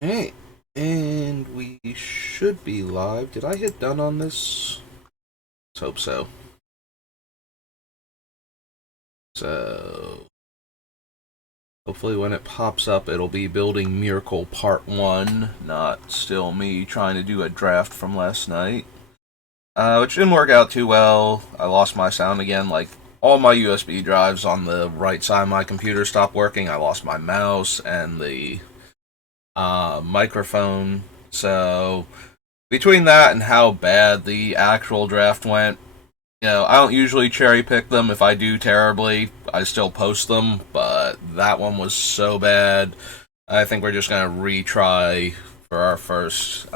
Hey, and we should be live. Did I hit done on this? Let's hope so. So, hopefully when it pops up, it'll be building Myrkul Part 1, not still me trying to do a draft from last night. Which didn't work out too well. I lost my sound again, like, all my USB drives on the right side of my computer stopped working. I lost my mouse and the microphone. So, between that and how bad the actual draft went, I don't usually cherry pick them. If I do terribly, I still post them, but that one was so bad. I think we're just going to retry for our first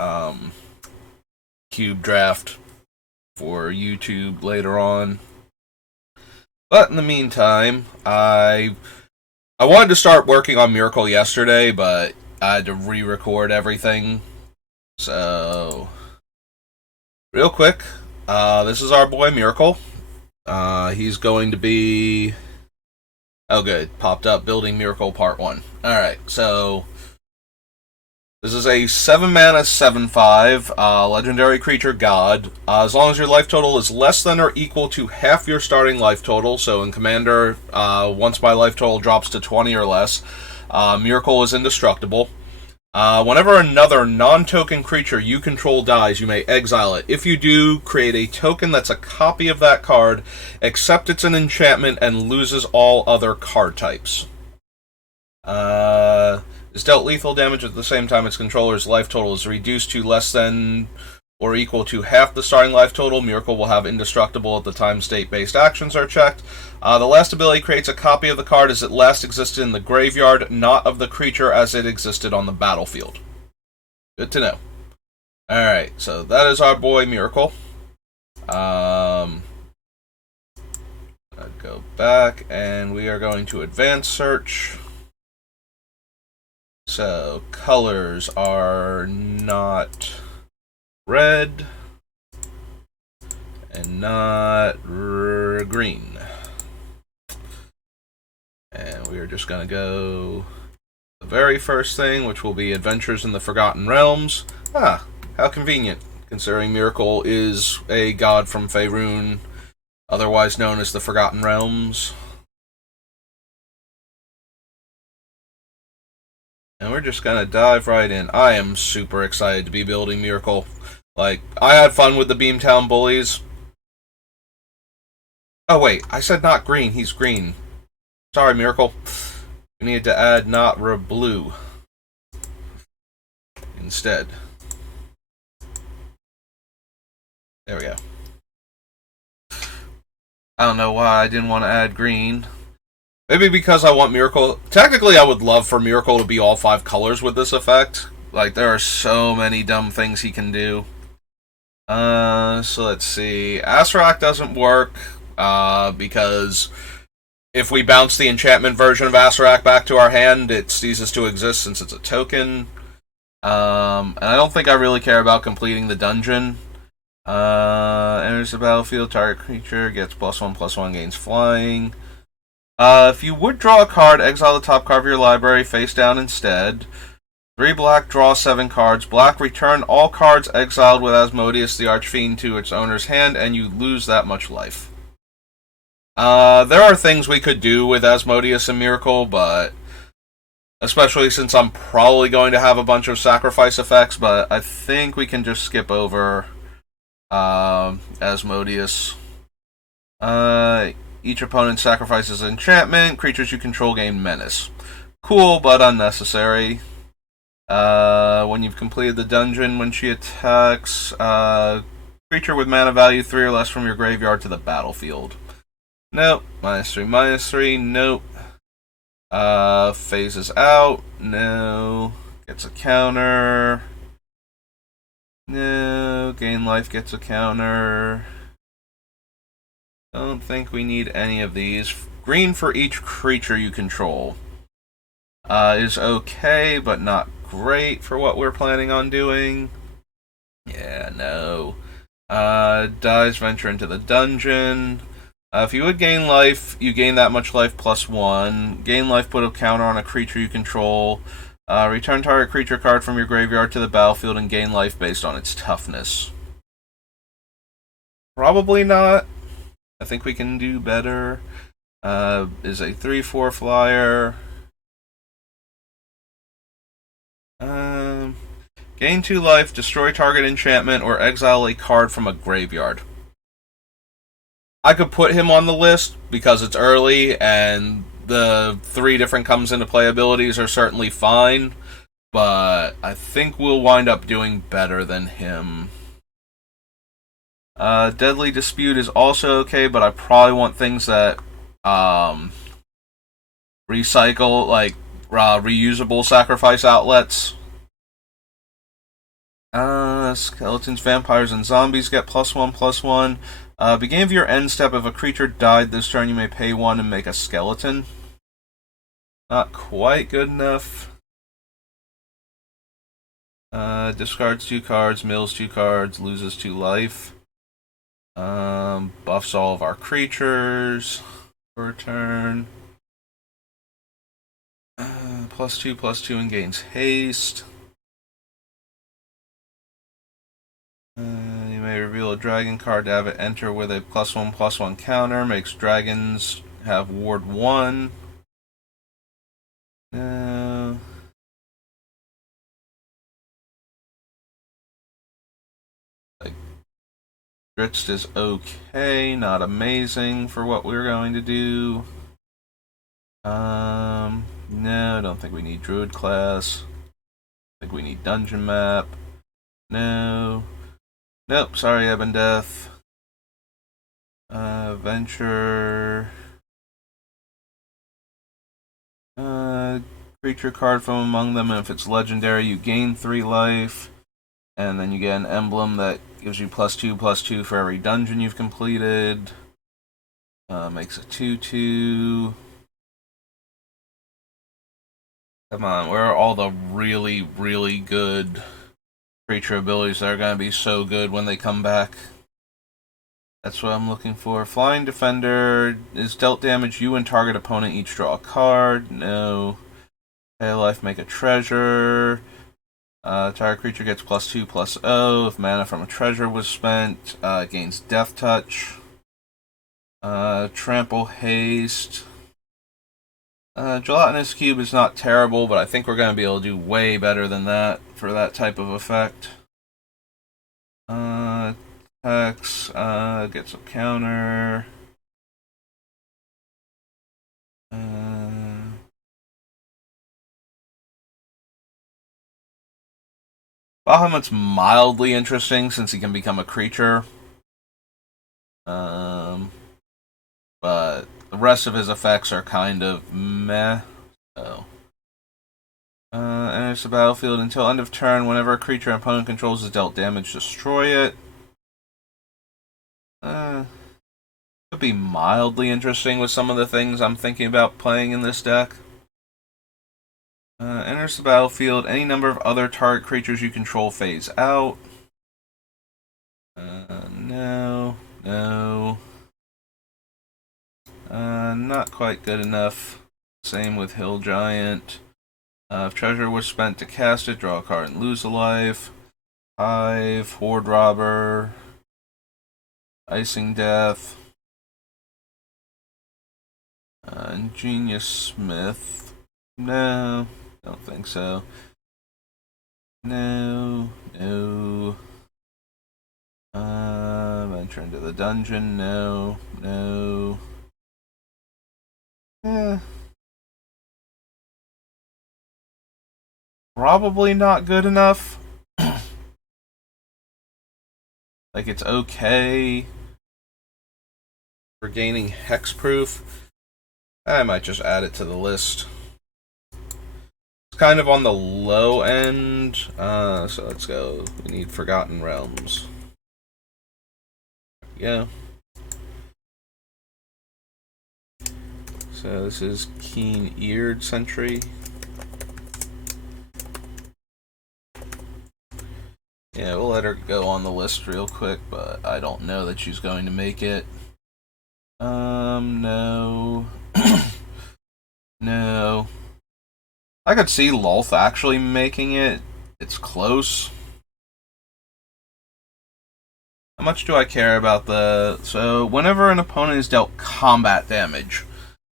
cube draft for YouTube later on. But in the meantime, I wanted to start working on Myrkul yesterday, but I had to re-record everything. So, real quick, this is our boy Myrkul. He's going to be... Oh, good. Popped up, Building Myrkul Part 1. Alright, so... This is a 7-mana, 7/5, legendary creature god. As long as your life total is less than or equal to half your starting life total, so in Commander, once my life total drops to 20 or less, Myrkul is indestructible. Whenever another non-token creature you control dies, you may exile it. If you do, create a token that's a copy of that card, except it's an enchantment, and loses all other card types. It's dealt lethal damage at the same time its controller's life total is reduced to less than or equal to half the starting life total. Myrkul will have indestructible at the time state-based actions are checked. The last ability creates a copy of the card as it last existed in the graveyard, not of the creature as it existed on the battlefield. Good to know. Alright, so that is our boy Myrkul. I'll go back and we are going to advanced search. So, colors are not red and not green. And we are just going to go the very first thing, which will be Adventures in the Forgotten Realms. Ah, how convenient, considering Myrkul is a god from Faerun, otherwise known as the Forgotten Realms. And we're just gonna dive right in. I am super excited to be building Myrkul. Like, I had fun with the Beamtown Bullies. Oh wait, I said not green, he's green. Sorry, Myrkul. We need to add not blue instead. There we go. I don't know why I didn't want to add green. Maybe because I want Myrkul... Technically, I would love for Myrkul to be all 5 colors with this effect. Like, there are so many dumb things he can do. So let's see. Acererak doesn't work, because if we bounce the enchantment version of Acererak back to our hand, it ceases to exist since it's a token. And I don't think I really care about completing the dungeon. Enters the battlefield, target creature gets +1/+1, gains flying. If you would draw a card, exile the top card of your library face down instead. 3 black, draw 7 cards. Black, return all cards exiled with Asmodeus the Archfiend to its owner's hand, and you lose that much life. There are things we could do with Asmodeus and Myrkul, but... especially since I'm probably going to have a bunch of sacrifice effects, but I think we can just skip over Asmodeus. Each opponent sacrifices an enchantment. Creatures you control gain menace. Cool, but unnecessary. When you've completed the dungeon, when she attacks, creature with mana value 3 or less from your graveyard to the battlefield. Nope. -3/-3. Nope. Phases out. No. Gets a counter. No. Gain life gets a counter. Don't think we need any of these. Green for each creature you control is okay, but not great for what we're planning on doing. Yeah, no. Dies venture into the dungeon. If you would gain life, you gain that much life +1. Gain life, put a counter on a creature you control. Return target creature card from your graveyard to the battlefield and gain life based on its toughness. Probably not. I think we can do better. Is a 3/4 flyer. Gain 2 life, destroy target enchantment, or exile a card from a graveyard. I could put him on the list because it's early and the 3 different comes into play abilities are certainly fine, but I think we'll wind up doing better than him. Deadly Dispute is also okay, but I probably want things that recycle, like reusable sacrifice outlets. Skeletons, vampires, and zombies get +1/+1. Beginning of your end step, if a creature died this turn, you may pay 1 and make a skeleton. Not quite good enough. Discards 2 cards, mills 2 cards, loses 2 life. Buffs all of our creatures for a turn. +2/+2 and gains haste. You may reveal a dragon card to have it enter with a +1/+1 counter. Makes dragons have ward 1. No. Dritz is okay, not amazing for what we're going to do. No, I don't think we need Druid class. I think we need Dungeon Map. No. Nope, sorry, Ebon Death. Venture. Creature card from among them, and if it's legendary, you gain 3 life. And then you get an emblem that gives you +2/+2 for every dungeon you've completed. Makes a 2/2. Come on, where are all the really, really good creature abilities that are going to be so good when they come back? That's what I'm looking for. Flying Defender is dealt damage. You and target opponent each draw a card. No. Pay a life, make a treasure. Target creature gets +2/+0. If mana from a treasure was spent, gains Death Touch. Trample Haste. Gelatinous Cube is not terrible, but I think we're going to be able to do way better than that for that type of effect. Hex, gets a counter. Bahamut's mildly interesting since he can become a creature. But the rest of his effects are kind of meh. So. Enters the battlefield until end of turn. Whenever a creature an opponent controls is dealt damage, destroy it. Could be mildly interesting with some of the things I'm thinking about playing in this deck. Enters the battlefield. Any number of other target creatures you control phase out. No. Not quite good enough. Same with Hill Giant. If treasure was spent to cast it, draw a card and lose a life. Hive, Horde Robber, Icing Death, Ingenious Smith. No, don't think so. No. Venture into the dungeon. No. Probably not good enough. Like, it's okay for gaining hexproof. I might just add it to the list. It's kind of on the low end. So let's go. We need Forgotten Realms. There we go. So this is Keen-Eared Sentry. Yeah, we'll let her go on the list real quick, but I don't know that she's going to make it. No. No. I could see Lolth actually making it. It's close. How much do I care about the... So, whenever an opponent is dealt combat damage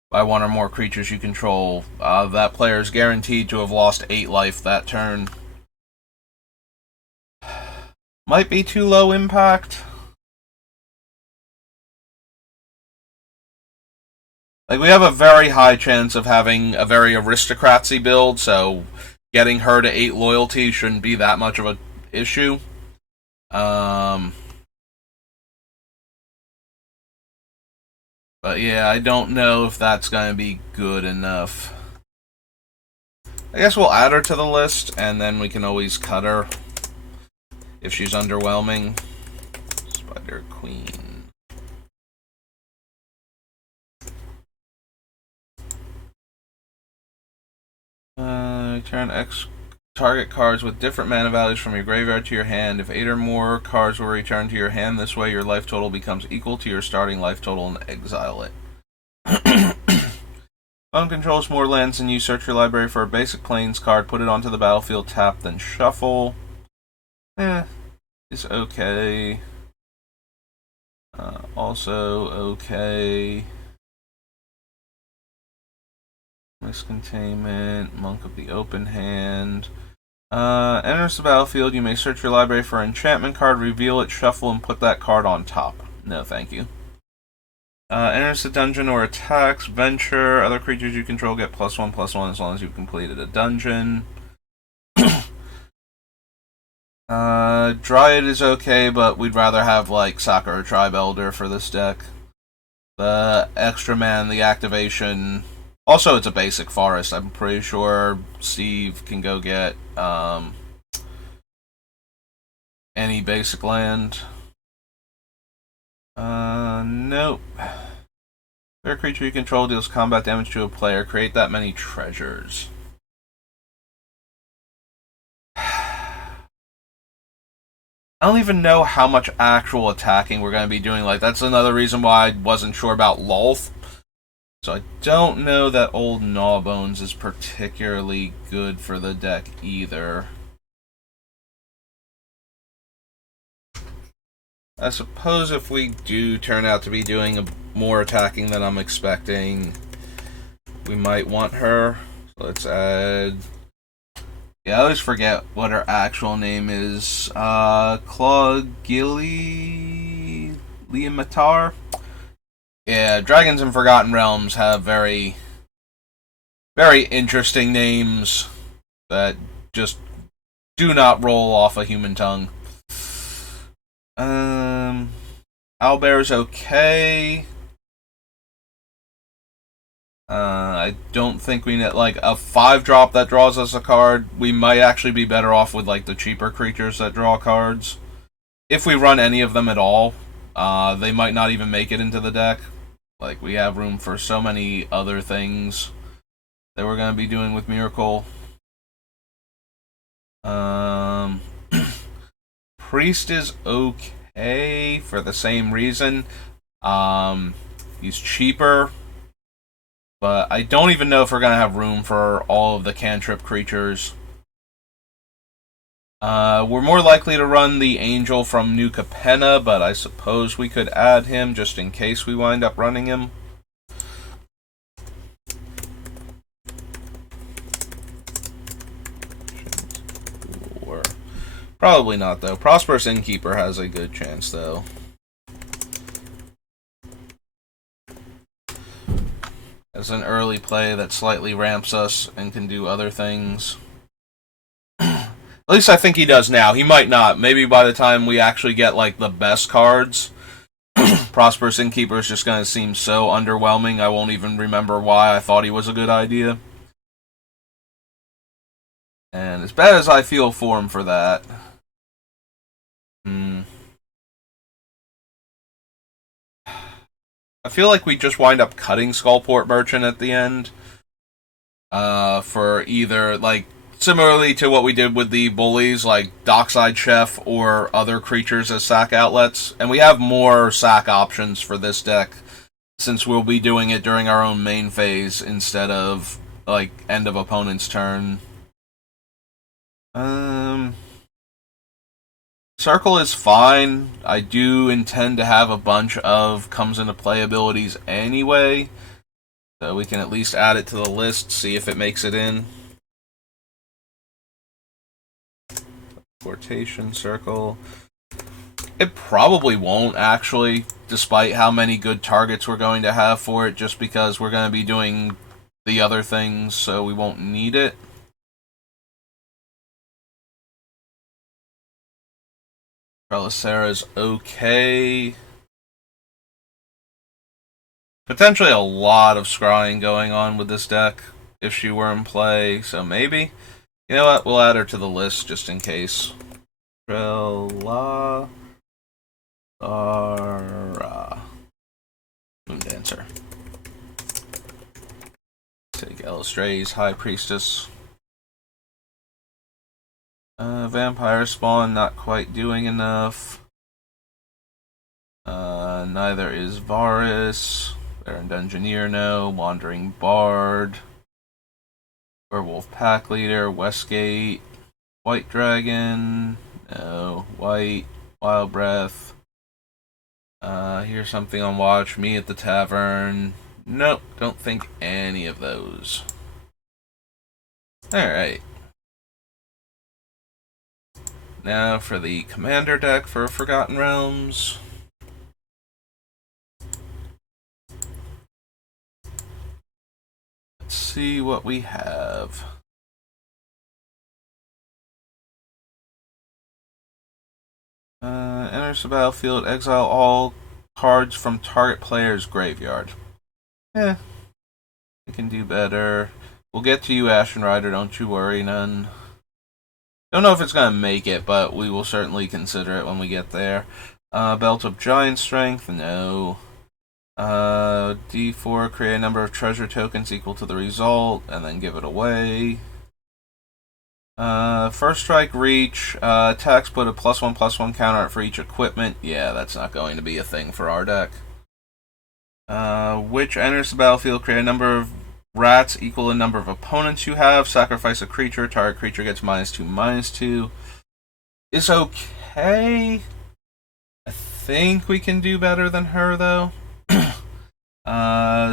by one or more creatures you control, that player is guaranteed to have lost 8 life that turn. Might be too low impact. Like, we have a very high chance of having a very aristocracy build, so getting her to 8 loyalty shouldn't be that much of an issue. But yeah, I don't know if that's going to be good enough. I guess we'll add her to the list, and then we can always cut her if she's underwhelming. Spider Queen. Return X target cards with different mana values from your graveyard to your hand. If 8 or more cards were returned to your hand this way, your life total becomes equal to your starting life total and exile it. Opponent controls more lands than you. Search your library for a basic plains card, put it onto the battlefield, tap, then shuffle. It's okay. Also okay. Miscontainment, Monk of the Open Hand. Enters the battlefield, you may search your library for an enchantment card, reveal it, shuffle, and put that card on top. No, thank you. Enters the dungeon or attacks, venture. Other creatures you control get +1/+1 as long as you've completed a dungeon. Dryad is okay, but we'd rather have, like, Sakura Tribe Elder for this deck. The extra man, the activation... Also, it's a basic forest. I'm pretty sure Steve can go get any basic land. Nope. Every creature you control deals combat damage to a player. Create that many treasures. I don't even know how much actual attacking we're going to be doing. Like, that's another reason why I wasn't sure about Lolth. So I don't know that old Gnawbones is particularly good for the deck either. I suppose if we do turn out to be doing more attacking than I'm expecting, we might want her. So let's add... Yeah, I always forget what her actual name is. Clawgilly Liamatar? Yeah, Dragons in Forgotten Realms have very, very interesting names that just do not roll off a human tongue. Owlbear's okay. I don't think we need, like, a 5-drop that draws us a card. We might actually be better off with, like, the cheaper creatures that draw cards. If we run any of them at all, they might not even make it into the deck. Like, we have room for so many other things that we're going to be doing with Myrkul. Priest is okay for the same reason. He's cheaper, but I don't even know if we're going to have room for all of the cantrip creatures. We're more likely to run the Angel from New Capenna, but I suppose we could add him just in case we wind up running him. Probably not, though. Prosperous Innkeeper has a good chance, though. As an early play that slightly ramps us and can do other things. At least I think he does now. He might not. Maybe by the time we actually get, like, the best cards, Prosperous Innkeeper is just going to seem so underwhelming, I won't even remember why I thought he was a good idea. And as bad as I feel for him for that... I feel like we just wind up cutting Skullport Merchant at the end. For either, like, similarly to what we did with the bullies, like Dockside Chef or other creatures as sack outlets. And we have more sack options for this deck, since we'll be doing it during our own main phase instead of like end of opponent's turn. Um, Circle is fine. I do intend to have a bunch of comes into play abilities anyway, so we can at least add it to the list, see if it makes it in. Portation Circle. It probably won't, actually, despite how many good targets we're going to have for it, just because we're going to be doing the other things, so we won't need it. Prelicera's okay. Potentially a lot of scrying going on with this deck if she were in play, so maybe. You know what? We'll add her to the list just in case. Prelicera. Moon Dancer. Take Elistrae's High Priestess. Vampire Spawn not quite doing enough. Neither is Varus. Baron Dungeoneer, no. Wandering Bard. Werewolf Pack Leader. Westgate. White Dragon. No. White. Wild Breath. Here's something on watch. Me at the Tavern. Nope. Don't think any of those. Alright. Now for the Commander deck for Forgotten Realms. Let's see what we have. Enters the battlefield, exile all cards from target player's graveyard. We can do better. We'll get to you, Ashen Rider, don't you worry none. Don't know if it's going to make it, but we will certainly consider it when we get there. Belt of Giant Strength, no. D4, create a number of treasure tokens equal to the result, and then give it away. First Strike Reach, attacks put a +1/+1 counter for each equipment. Yeah, that's not going to be a thing for our deck. Which enters the battlefield, create a number of rats equal the number of opponents you have, sacrifice a creature, target creature gets -2/-2. Is okay. I think we can do better than her, though.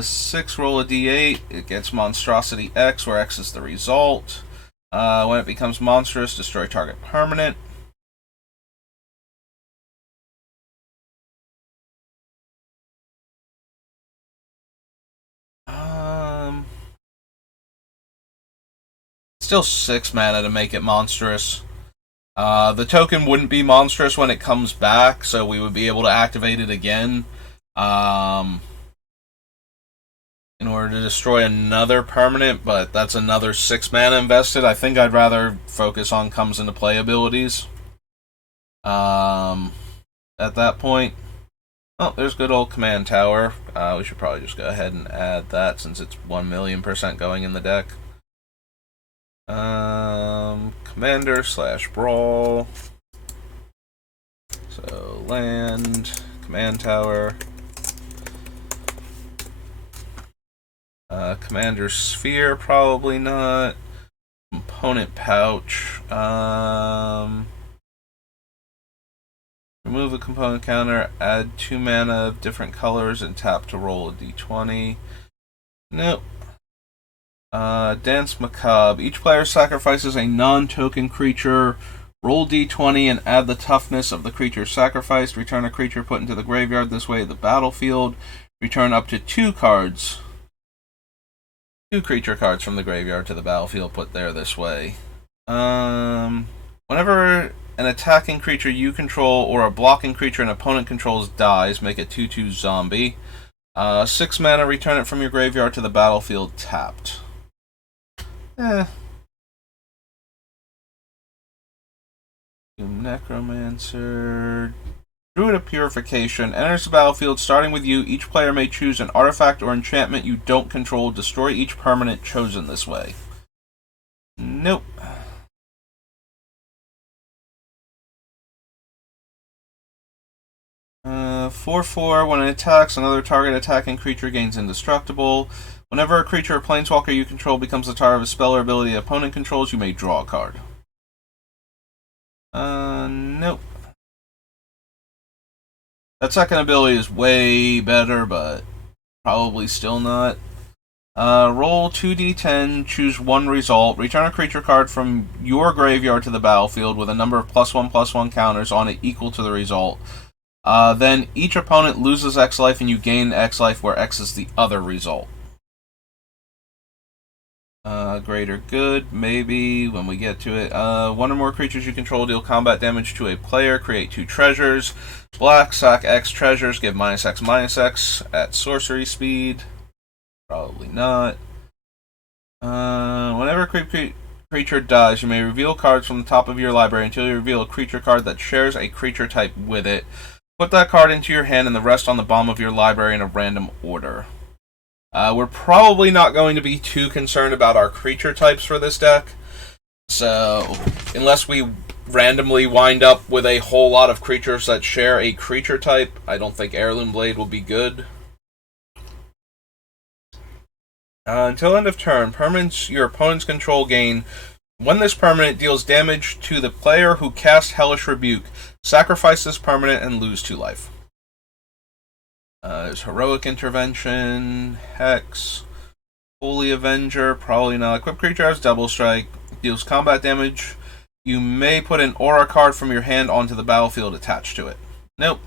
6, roll a d8, it gets Monstrosity X, where X is the result. When it becomes monstrous, destroy target permanent. Still 6 mana to make it monstrous. The token wouldn't be monstrous when it comes back, so we would be able to activate it again. In order to destroy another permanent, but that's another 6 mana invested. I think I'd rather focus on comes into play abilities. At that point. Oh, there's good old Command Tower. We should probably just go ahead and add that since it's 1,000,000% going in the deck. Commander/Brawl. So, land, Command Tower. Commander Sphere, probably not. Component Pouch. Remove a component counter, add 2 mana of different colors, and tap to roll a d20. Nope. Dance Macabre. Each player sacrifices a non-token creature. Roll d20 and add the toughness of the creature sacrificed. Return a creature put into the graveyard this way to the battlefield. Return up to 2 cards. 2 creature cards from the graveyard to the battlefield put there this way. Whenever an attacking creature you control or a blocking creature an opponent controls dies, make a 2/2 zombie. 6 mana, return it from your graveyard to the battlefield tapped. Necromancer. Druid of Purification. Enters the battlefield starting with you. Each player may choose an artifact or enchantment you don't control. Destroy each permanent chosen this way. Nope. 4/4. When it attacks, another target attacking creature gains indestructible. Whenever a creature or planeswalker you control becomes the target of a spell or ability the opponent controls, you may draw a card. Nope. That second ability is way better, but probably still not. Roll 2d10, choose one result. Return a creature card from your graveyard to the battlefield with a number of +1/+1 counters on it equal to the result. Then each opponent loses X life and you gain X life where X is the other result. Greater good, maybe, when we get to it. One or more creatures you control deal combat damage to a player. Create 2 treasures. Black, sack X treasures, give -X/-X at sorcery speed. Probably not. Whenever a creature dies, you may reveal cards from the top of your library until you reveal a creature card that shares a creature type with it. Put that card into your hand and the rest on the bottom of your library in a random order. We're probably not going to be too concerned about our creature types for this deck. So, unless we randomly wind up with a whole lot of creatures that share a creature type, I don't think Heirloom Blade will be good. Until end of turn, permanents your opponent's control gain. When this permanent deals damage to the player who casts Hellish Rebuke, sacrifice this permanent and lose 2 life. There's Heroic Intervention, Hex, Holy Avenger, probably not. Equipped creature has Double Strike, deals combat damage. You may put an aura card from your hand onto the battlefield attached to it. Nope.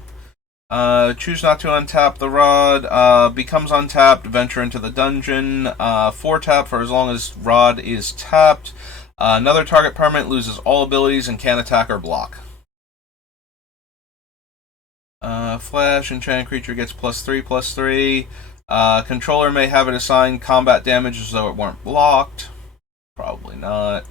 Choose not to untap the Rod. Becomes untapped, venture into the dungeon. 4 tap for as long as Rod is tapped. Another target permanent loses all abilities and can't attack or block. Flash, enchanted creature gets +3/+3. Controller may have it assign combat damage as though it weren't blocked. Probably not.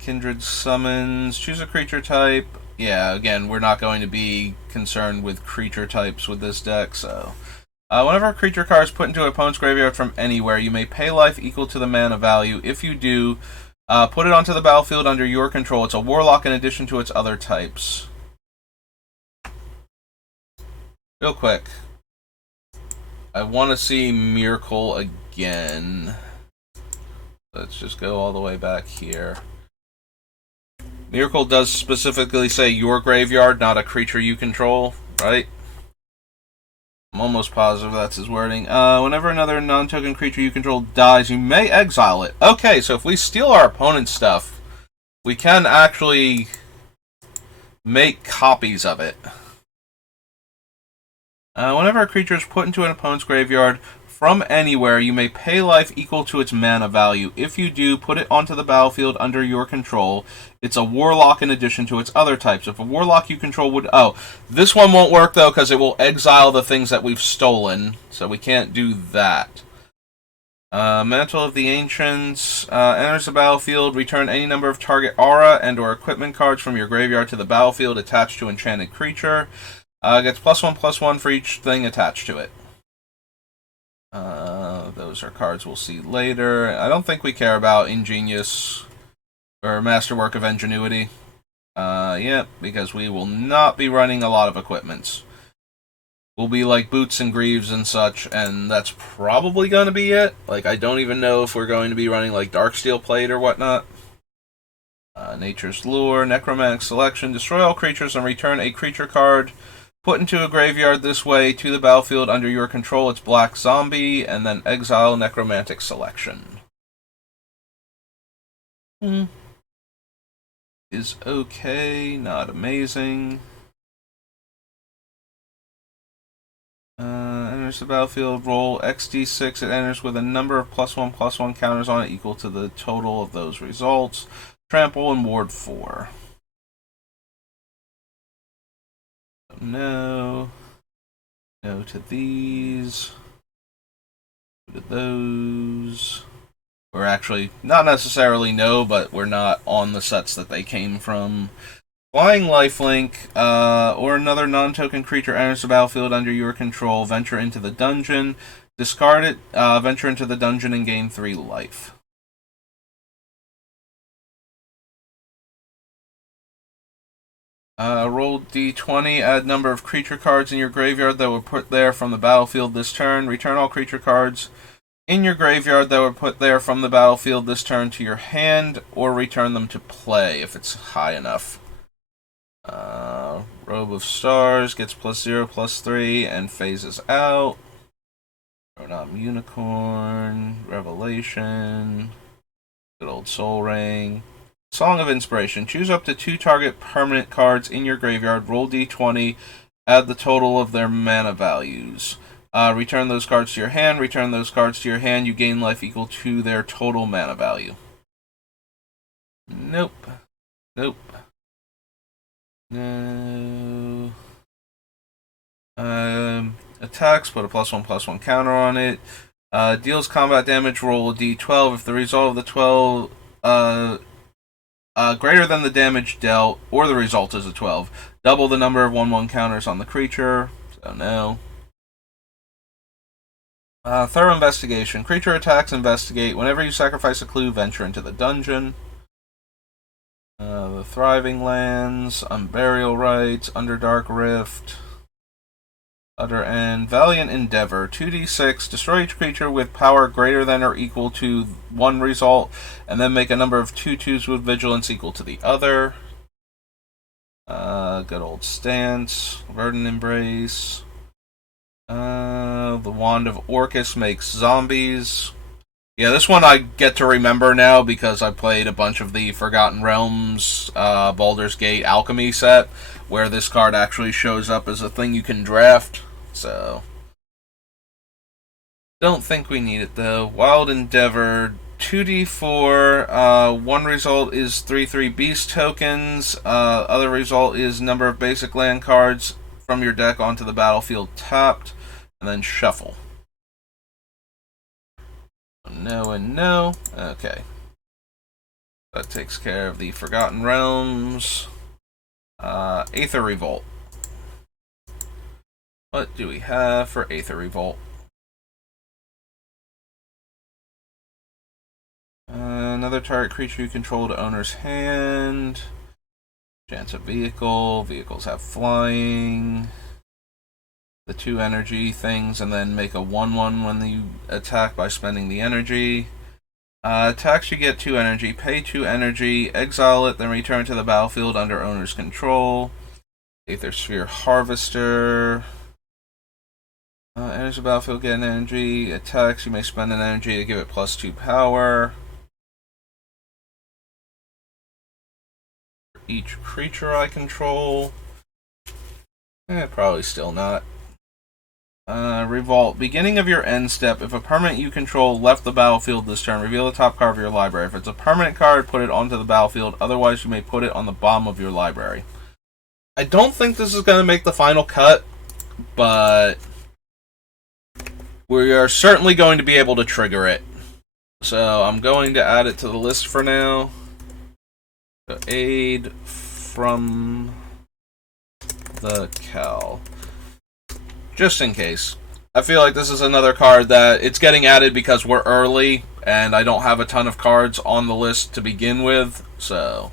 Kindred summons. Choose a creature type. Yeah, again, we're not going to be concerned with creature types with this deck, so. Whenever a creature card is put into an opponent's graveyard from anywhere, you may pay life equal to the mana value. If you do, put it onto the battlefield under your control. It's a warlock in addition to its other types. Real quick, I want to see Myrkul again. Let's just go all the way back here. Myrkul does specifically say your graveyard, not a creature you control, right? I'm almost positive that's his wording. Whenever another non-token creature you control dies, you may exile it. Okay, so if we steal our opponent's stuff, we can actually make copies of it. Whenever a creature is put into an opponent's graveyard from anywhere, you may pay life equal to its mana value. If you do, put it onto the battlefield under your control. It's a warlock in addition to its other types. If a warlock you control would... Oh, this one won't work, though, because it will exile the things that we've stolen, so we can't do that. Mantle of the Ancients. Enters the battlefield. Return any number of target aura and or equipment cards from your graveyard to the battlefield attached to enchanted creature. Gets +1/+1 for each thing attached to it. Those are cards we'll see later. I don't think we care about Ingenious or Masterwork of Ingenuity. Yeah, because we will not be running a lot of equipments. We'll be like Boots and Greaves and such, and that's probably going to be it. Like, I don't even know if we're going to be running like Darksteel Plate or whatnot. Nature's Lure, Necromantic Selection. Destroy all creatures and return a creature card put into a graveyard this way to the battlefield under your control. It's Black Zombie, and then exile Necromantic Selection. Is okay, not amazing. Enters the battlefield, roll XD6. It enters with a number of +1/+1 counters on it equal to the total of those results. Trample and ward 4. No. No to these. No to those. We're actually, not necessarily no, but we're not on the sets that they came from. Flying Lifelink, or another non-token creature enters the battlefield under your control. Venture into the dungeon. Discard it, venture into the dungeon and gain 3 life. Roll d20, add number of creature cards in your graveyard that were put there from the battlefield this turn. Return all creature cards in your graveyard that were put there from the battlefield this turn to your hand, or return them to play if it's high enough. Robe of Stars gets +0, +3, and phases out. Pronom Unicorn, Revelation, good old Soul Ring. Song of Inspiration. Choose up to 2 target permanent cards in your graveyard, roll d20, add the total of their mana values. Return those cards to your hand. Return those cards to your hand. You gain life equal to their total mana value. Nope. Nope. No. Attacks, put a +1/+1 counter on it. Deals combat damage, roll a d12. If the result of the 12 greater than the damage dealt, or the result is a 12, double the number of 1/1 counters on the creature. So no. Thorough Investigation. Creature attacks, investigate. Whenever you sacrifice a clue, venture into the dungeon. The Thriving Lands, Unburial Rites, Underdark Rift, Utter End, Valiant Endeavor. 2d6, destroy each creature with power greater than or equal to one result, and then make a number of 2/2s with vigilance equal to the other. Good old Stance, Verdant Embrace. The Wand of Orcus makes zombies. Yeah, this one I get to remember now because I played a bunch of the Forgotten Realms, Baldur's Gate Alchemy set, where this card actually shows up as a thing you can draft. So, don't think we need it though. Wild Endeavor, 2d4. One result is 3/3 beast tokens. Other result is number of basic land cards from your deck onto the battlefield tapped, and then shuffle. No and no. Okay. That takes care of the Forgotten Realms. Aether Revolt. What do we have for Aether Revolt? Another target creature you control to owner's hand. Chance of vehicle. Vehicles have flying. The 2 energy things, and then make a 1/1 when you attack by spending the energy. Attacks, you get 2 energy. Pay 2 energy. Exile it, then return to the battlefield under owner's control. Aether Sphere Harvester. Enters the battlefield, get an energy. Attacks, you may spend an energy to give it +2 power. For each creature I control. Probably still not. Revolt. Beginning of your end step. If a permanent you control left the battlefield this turn, reveal the top card of your library. If it's a permanent card, put it onto the battlefield. Otherwise, you may put it on the bottom of your library. I don't think this is going to make the final cut, but we are certainly going to be able to trigger it. So I'm going to add it to the list for now. So aid from the Cal. Just in case. I feel like this is another card that it's getting added because we're early and I don't have a ton of cards on the list to begin with. So,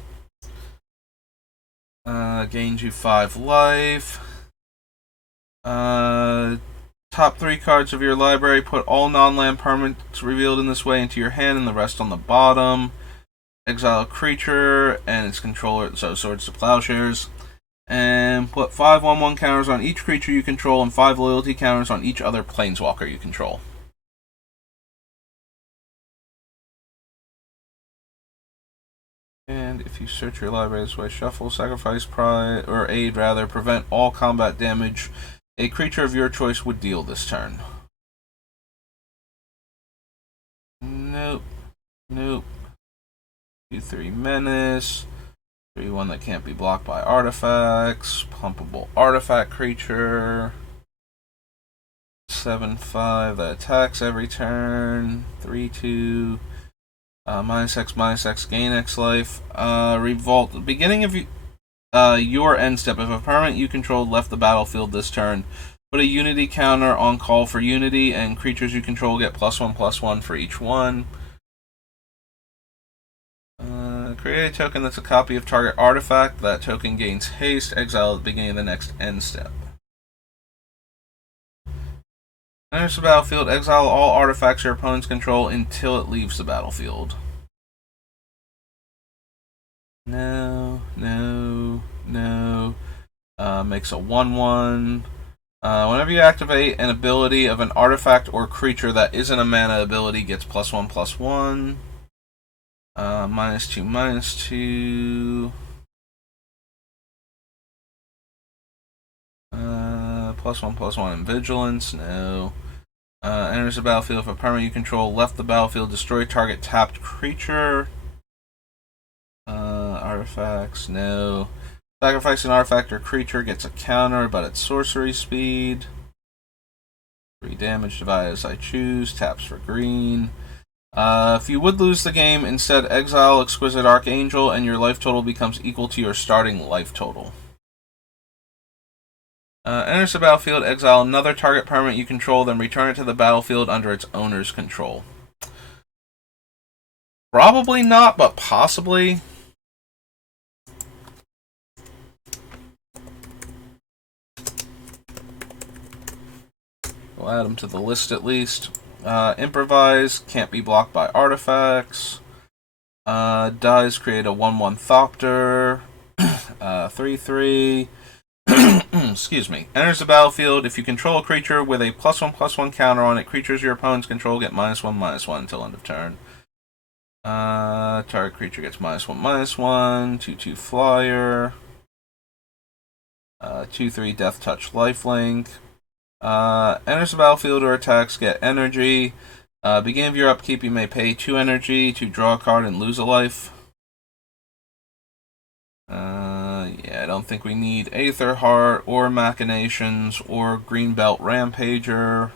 gains you 5 life. Top 3 cards of your library. Put all non-land permanents revealed in this way into your hand and the rest on the bottom. Exile a creature and its controller, so Swords to Plowshares. And put 5 1/1 counters on each creature you control and 5 loyalty counters on each other planeswalker you control. And if you search your library this way, shuffle, sacrifice, aid rather, prevent all combat damage a creature of your choice would deal this turn. Nope. Nope. 2/3 Menace. 3/1 that can't be blocked by artifacts. Pumpable artifact creature. 7/5 that attacks every turn. 3/2. -X, gain X life. Revolt. Beginning of your end step. If a permanent you control left the battlefield this turn, put a unity counter on call for unity, and creatures you control get +1/+1 for each one. Create a token that's a copy of target artifact. That token gains haste. Exile at the beginning of the next end step. Enters the battlefield. Exile all artifacts your opponents control until it leaves the battlefield. No. Makes a 1/1. Whenever you activate an ability of an artifact or creature that isn't a mana ability, gets +1/+1. -2/-2. +1/+1 in vigilance. No. Enters the battlefield. If a permanent you control left the battlefield, destroy target tapped creature. Artifacts. No. Sacrifice an artifact or creature, gets a counter, but it's sorcery speed. 3 damage divided as I choose. Taps for green. If you would lose the game, instead exile Exquisite Archangel and your life total becomes equal to your starting life total. Enters the battlefield, exile another target permanent you control, then return it to the battlefield under its owner's control. Probably not, but possibly. We'll add them to the list at least. Improvise, can't be blocked by artifacts. Dies, create a 1/1 Thopter. 3/3. Excuse me. Enters the battlefield. If you control a creature with a +1/+1 counter on it, creatures your opponents control get -1/-1 until end of turn. Target creature gets -1/-1. 2/2 flyer. 2/3 death touch lifelink. Enters the battlefield or attacks get energy. Beginning of your upkeep, you may pay 2 energy to draw a card and lose a life. Yeah, I don't think we need Aether Heart or Machinations or Greenbelt Rampager.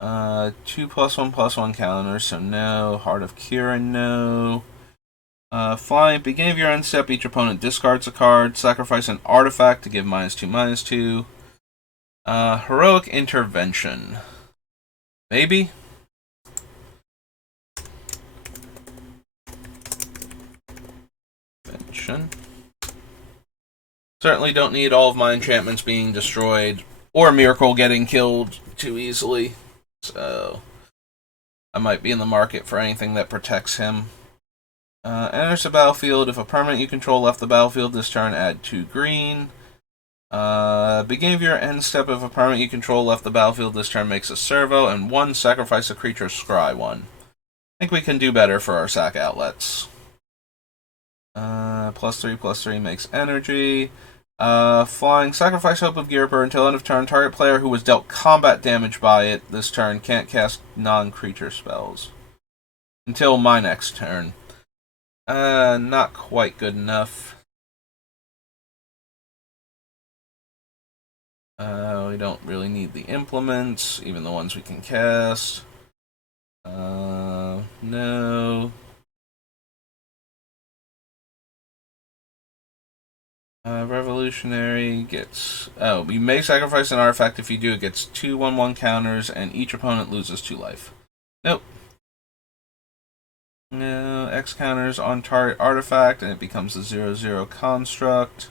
2 +1/+1 counters, so no. Heart of Kieran, no. Flying, beginning of your end step, each opponent discards a card. Sacrifice an artifact to give -2/-2. Heroic Intervention. Maybe? Intervention. Certainly don't need all of my enchantments being destroyed or Myrkul getting killed too easily. So I might be in the market for anything that protects him. Enters the battlefield. If a permanent you control left the battlefield this turn, add 2 green. Beginning of your end step, if a permanent you control left the battlefield this turn, makes a servo, and 1 sacrifice a creature, scry 1. I think we can do better for our sack outlets. +3/+3 makes energy. Flying, sacrifice Hope of Gearper until end of turn. Target player who was dealt combat damage by it this turn can't cast non-creature spells. Until my next turn. Not quite good enough. We don't really need the implements, even the ones we can cast. No. Revolutionary gets... Oh, you may sacrifice an artifact. If you do, it gets 2 1/1 counters, and each opponent loses 2 life. Nope. No, X counters on target artifact, and it becomes a 0/0 construct.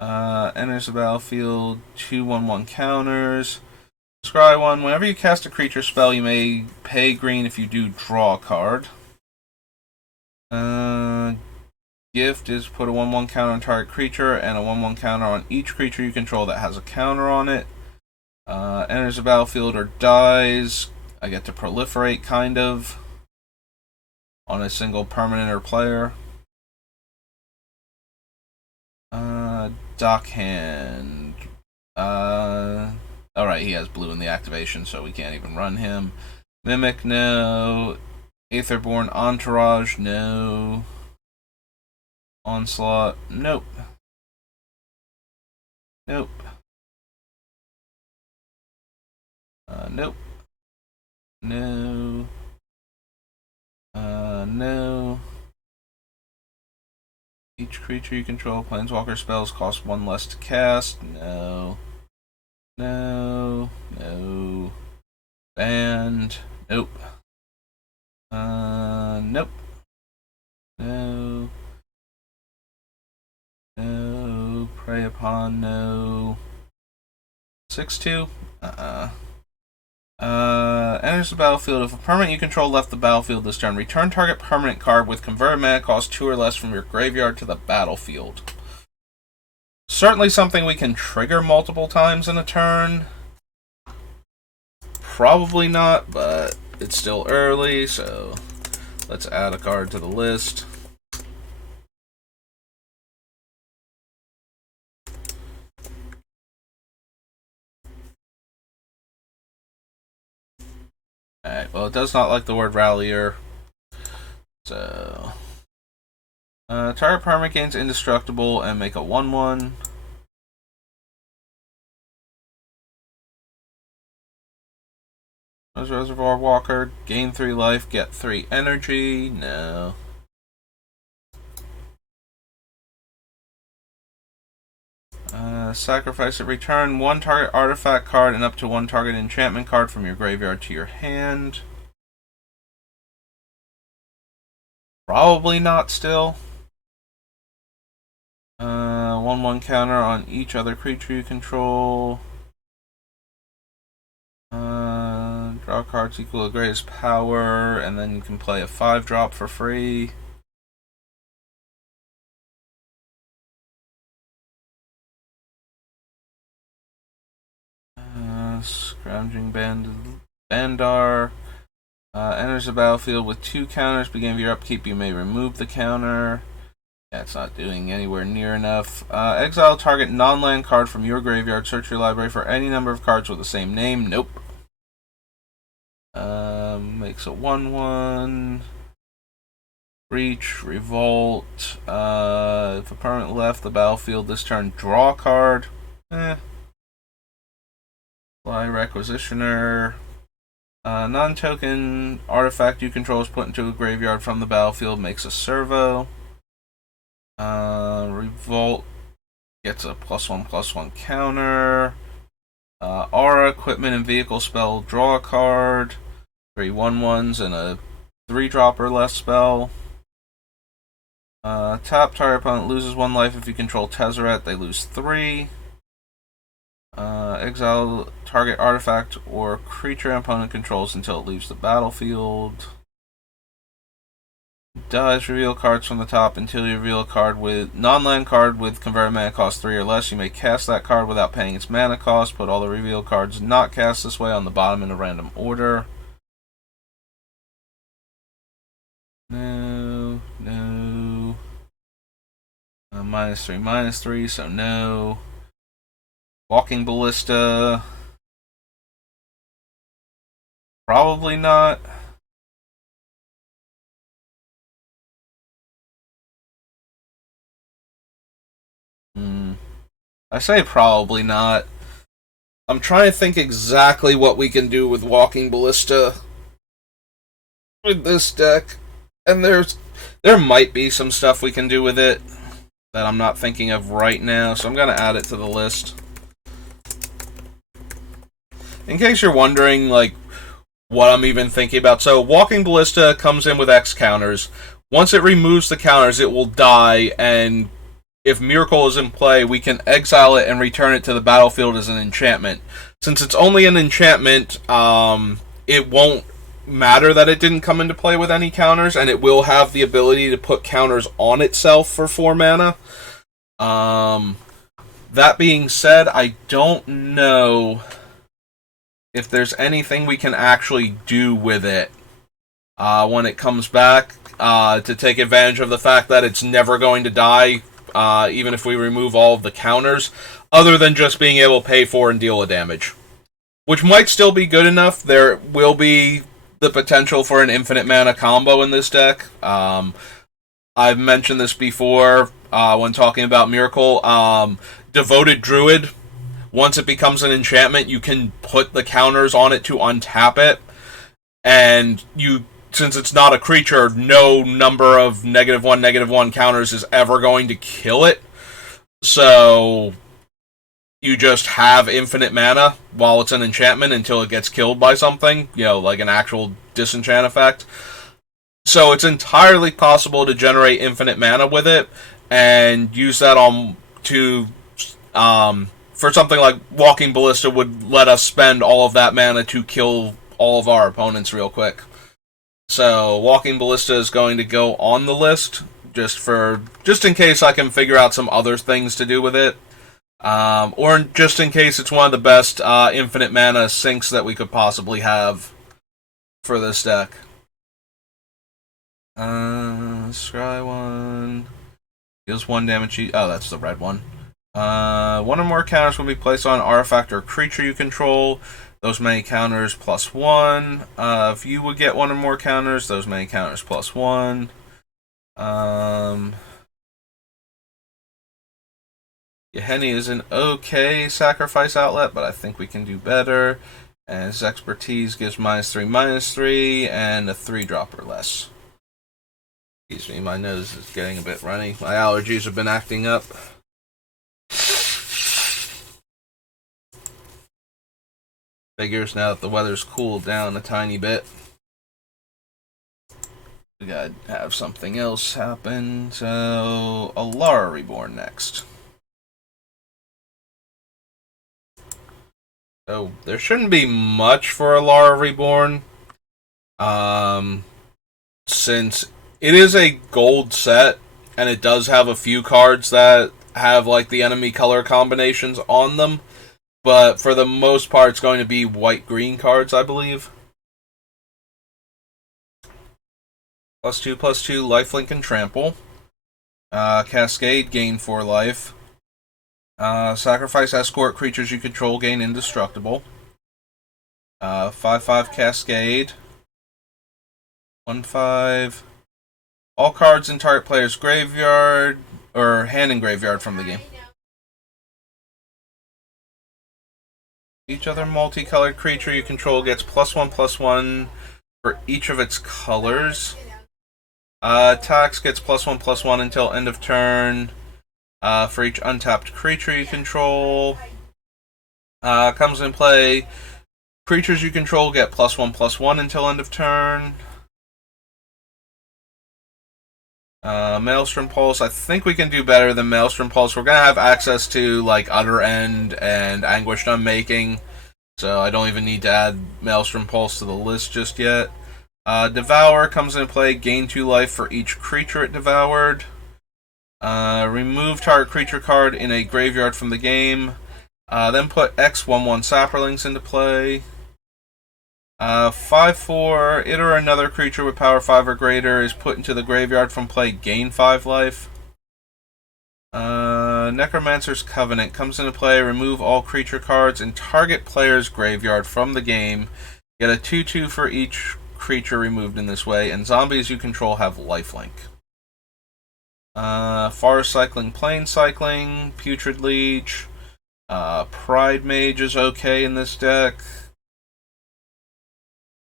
Enters the battlefield, 2 1/1 counters. Scry 1. Whenever you cast a creature spell, you may pay green if you do draw a card. Gift is put a 1/1 counter on target creature and a 1/1 counter on each creature you control that has a counter on it. Enters the battlefield or dies. I get to proliferate, kind of, on a single permanent or player. Dockhand. Alright, he has blue in the activation, so we can't even run him. Mimic, no. Aetherborn Entourage, no. Onslaught, nope. Nope. Nope. No. No. Each creature you control, planeswalker spells cost 1 less to cast. No. No. No. Banned. Nope. Nope. Prey upon, no. 6-2? Enters the battlefield. If a permanent you control left the battlefield this turn, return target permanent card with converted mana cost 2 or less from your graveyard to the battlefield. Certainly something we can trigger multiple times in a turn. Probably not, but it's still early, so let's add a card to the list. Alright, well, it does not like the word Rallier. So, target permanent gains indestructible and make a 1/1. Reservoir Walker, gain 3 life, get 3 energy. No. Sacrifice it. Return 1 target artifact card and up to 1 target enchantment card from your graveyard to your hand. Probably not still. 1/1 counter on each other creature you control. Draw cards equal to greatest power, and then you can play a 5-drop for free. Scrounging Bandar. Enters the battlefield with 2 counters. Beginning of your upkeep, you may remove the counter. Yeah, it's not doing anywhere near enough. Exile target non-land card from your graveyard. Search your library for any number of cards with the same name. Nope. Makes a 1/1. Breach, Revolt. If a permanent left the battlefield this turn, draw a card. Fly Requisitioner. Non-token artifact you control is put into a graveyard from the battlefield, makes a servo. Revolt gets a +1/+1 counter. Aura, equipment, and vehicle spell, draw a card. 3 1/1s and a 3-drop or less spell. Top target opponent loses 1 life if you control Tezzeret, they lose 3. Exile target artifact or creature opponent controls until it leaves the battlefield. Does reveal cards from the top until you reveal a card with non-land card with converted mana cost 3 or less. You may cast that card without paying its mana cost. Put all the revealed cards not cast this way on the bottom in a random order. No, no. -3/-3, so no. Walking Ballista. Probably not. I say probably not. I'm trying to think exactly what we can do with Walking Ballista with this deck. And there might be some stuff we can do with it that I'm not thinking of right now, so I'm going to add it to the list. In case you're wondering, like, what I'm even thinking about. So, Walking Ballista comes in with X counters. Once it removes the counters, it will die, and if Myrkul is in play, we can exile it and return it to the battlefield as an enchantment. Since it's only an enchantment, it won't matter that it didn't come into play with any counters, and it will have the ability to put counters on itself for 4 mana. That being said, I don't know if there's anything we can actually do with it when it comes back to take advantage of the fact that it's never going to die, even if we remove all of the counters, other than just being able to pay for and deal a damage. Which might still be good enough. There will be the potential for an infinite mana combo in this deck. I've mentioned this before when talking about Myrkul. Devoted Druid, once it becomes an enchantment, you can put the counters on it to untap it, and since it's not a creature, no number of -1/-1 counters is ever going to kill it. So you just have infinite mana while it's an enchantment until it gets killed by something, like an actual disenchant effect. So it's entirely possible to generate infinite mana with it and use that to For something like Walking Ballista would let us spend all of that mana to kill all of our opponents real quick. So Walking Ballista is going to go on the list just in case I can figure out some other things to do with it, or just in case it's one of the best infinite mana sinks that we could possibly have for this deck. Scry one deals 1 damage. Oh, that's the red one. One or more counters will be placed on an artifact or creature you control. Those many counters plus 1. If you would get one or more counters, those many counters plus 1. Yahenni is an okay sacrifice outlet, but I think we can do better. And his expertise gives -3/-3, and a 3-drop or less. Excuse me, my nose is getting a bit runny. My allergies have been acting up. Figures now that the weather's cooled down a tiny bit. We gotta have something else happen. So, Alara Reborn next. So, there shouldn't be much for Alara Reborn. Since it is a gold set, and it does have a few cards that have like the enemy color combinations on them, but for the most part it's going to be white-green cards, I believe. +2/+2, lifelink and trample. Cascade, gain 4 life. Sacrifice escort, creatures you control gain indestructible. 5/5 Cascade. 1/5. All cards in target player's graveyard, or hand and graveyard from the game. Each other multicolored creature you control gets +1/+1 for each of its colors. Attacks gets +1/+1 until end of turn. For each untapped creature you control. Comes in play. Creatures you control get +1/+1 until end of turn. Maelstrom Pulse. I think we can do better than Maelstrom Pulse. We're gonna have access to like Utter End and Anguished Unmaking, so I don't even need to add Maelstrom Pulse to the list just yet. Devour comes into play. Gain 2 life for each creature it devoured. Remove target creature card in a graveyard from the game. Then put X/1/1 Saprolings into play. 5/4, it or another creature with power 5 or greater is put into the graveyard from play, gain 5 life. Necromancer's Covenant comes into play, remove all creature cards in target player's graveyard from the game. Get a 2/2 for each creature removed in this way, and zombies you control have lifelink. Forest Cycling, Plane Cycling, Putrid Leech. Pride Mage is okay in this deck.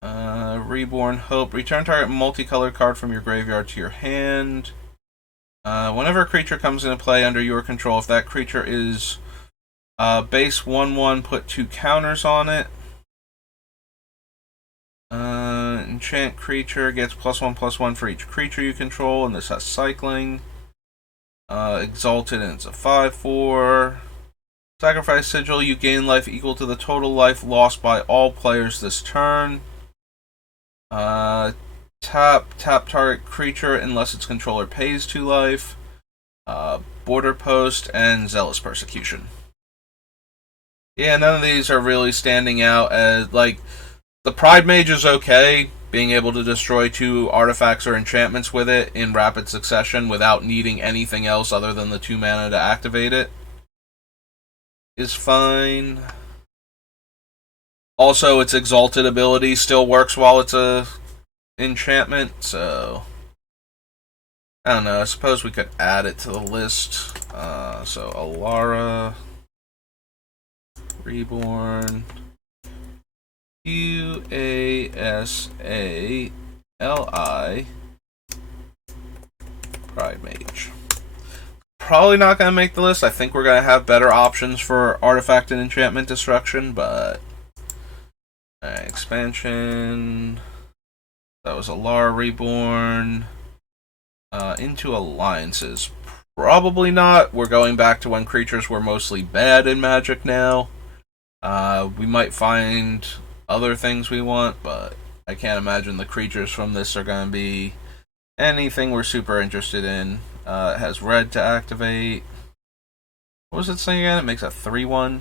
Reborn Hope. Return target multicolored card from your graveyard to your hand. Whenever a creature comes into play under your control, if that creature is base 1/1, put 2 counters on it. Enchant creature gets +1/+1 for each creature you control, and this has cycling. Exalted, and it's a 5/4. Sacrifice Sigil, you gain life equal to the total life lost by all players this turn. Tap target creature unless its controller pays 2 life. Border Post and Zealous Persecution. Yeah, none of these are really standing out as, like, the Pride Mage is okay, being able to destroy 2 artifacts or enchantments with it in rapid succession without needing anything else other than the 2 mana to activate it is fine. Also, its Exalted ability still works while it's a enchantment, so I don't know. I suppose we could add it to the list. So Alara Reborn, UASALI Pride Mage. Probably not going to make the list. I think we're going to have better options for artifact and enchantment destruction, but alright, expansion. That was Alara Reborn. Into alliances. Probably not. We're going back to when creatures were mostly bad in Magic now. We might find other things we want, but I can't imagine the creatures from this are going to be anything we're super interested in. It has red to activate. What was it saying again? It makes a 3/1.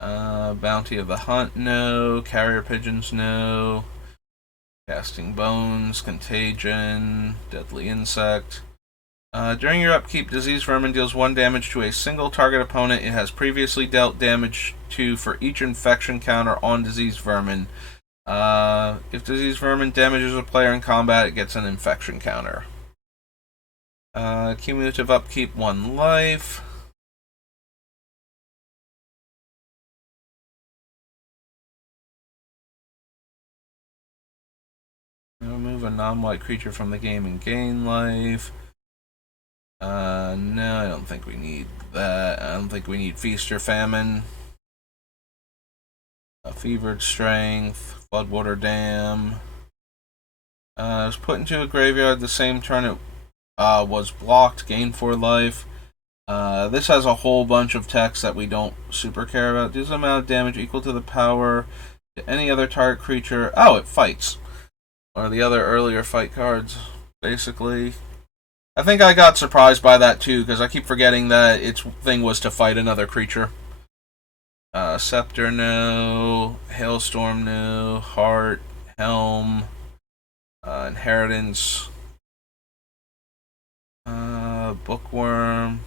Bounty of the Hunt, no. Carrier Pigeons, no. Casting Bones, Contagion, Deadly Insect. During your upkeep, Disease Vermin deals 1 damage to a single target opponent it has previously dealt damage to for each infection counter on Disease Vermin. If Disease Vermin damages a player in combat, it gets an infection counter. Cumulative upkeep, 1 life. Remove a non-white creature from the game and gain life. No, I don't think we need that. I don't think we need Feast or Famine. Fevered Strength, Floodwater Dam. It was put into a graveyard the same turn it was blocked, gained 4 life. This has a whole bunch of text that we don't super care about. Deals an amount of damage equal to the power to any other target creature. Oh, it fights. Or the other earlier fight cards, basically. I think I got surprised by that too, because I keep forgetting that its thing was to fight another creature. Scepter, no. Hailstorm, no. Heart, Helm, Inheritance, Bookworm,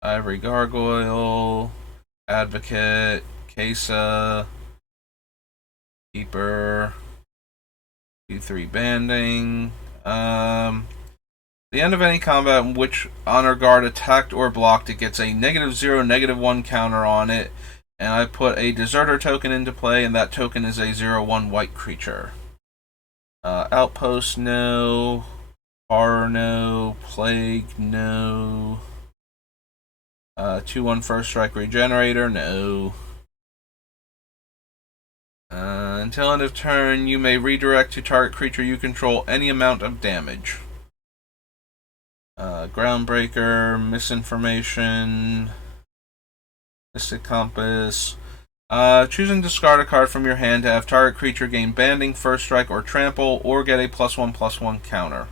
Ivory Gargoyle, Advocate, Kesa, Keeper, D3 Banding. The end of any combat in which Honor Guard attacked or blocked, it gets a -0, -1 counter on it. And I put a Deserter token into play, and that token is a 0/1 white creature. Outpost, no. Horror, no. Plague, no. 2/1 First Strike Regenerator, no. Until end of turn, you may redirect to target creature you control any amount of damage. Groundbreaker, Misinformation, Mystic Compass. Choose and discard a card from your hand to have target creature gain Banding, First Strike, or Trample, or get a +1/+1 counter.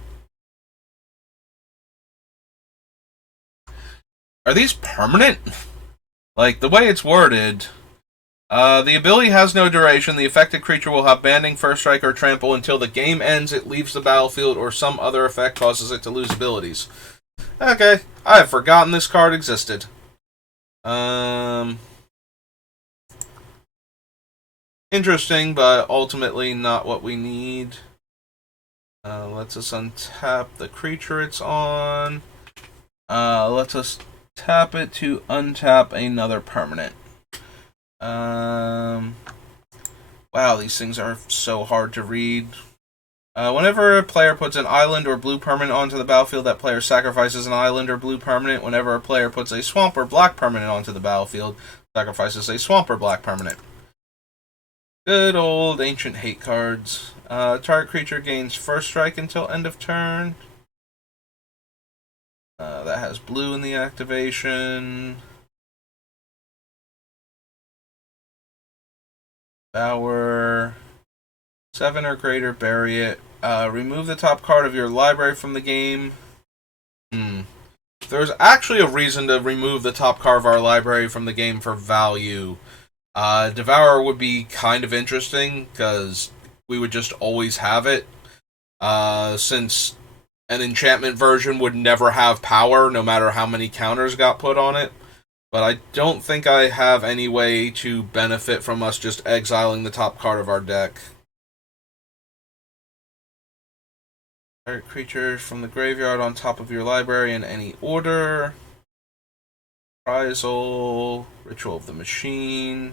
Are these permanent? Like, the way it's worded, the ability has no duration. The affected creature will have Banding, First Strike, or Trample until the game ends, it leaves the battlefield, or some other effect causes it to lose abilities. Okay, I have forgotten this card existed. Interesting, but ultimately not what we need. Lets us untap the creature it's on. Lets us tap it to untap another permanent. Wow, these things are so hard to read. Whenever a player puts an island or blue permanent onto the battlefield, that player sacrifices an island or blue permanent. Whenever a player puts a swamp or black permanent onto the battlefield, sacrifices a swamp or black permanent. Good old ancient hate cards. Target creature gains First Strike until end of turn. That has blue in the activation. Bower. 7 or greater, bury it. Remove the top card of your library from the game. There's actually a reason to remove the top card of our library from the game for value. Devourer would be kind of interesting, because we would just always have it. Since an enchantment version would never have power, no matter how many counters got put on it. But I don't think I have any way to benefit from us just exiling the top card of our deck. Target creatures from the graveyard on top of your library in any order. Reprisal, Ritual of the Machine,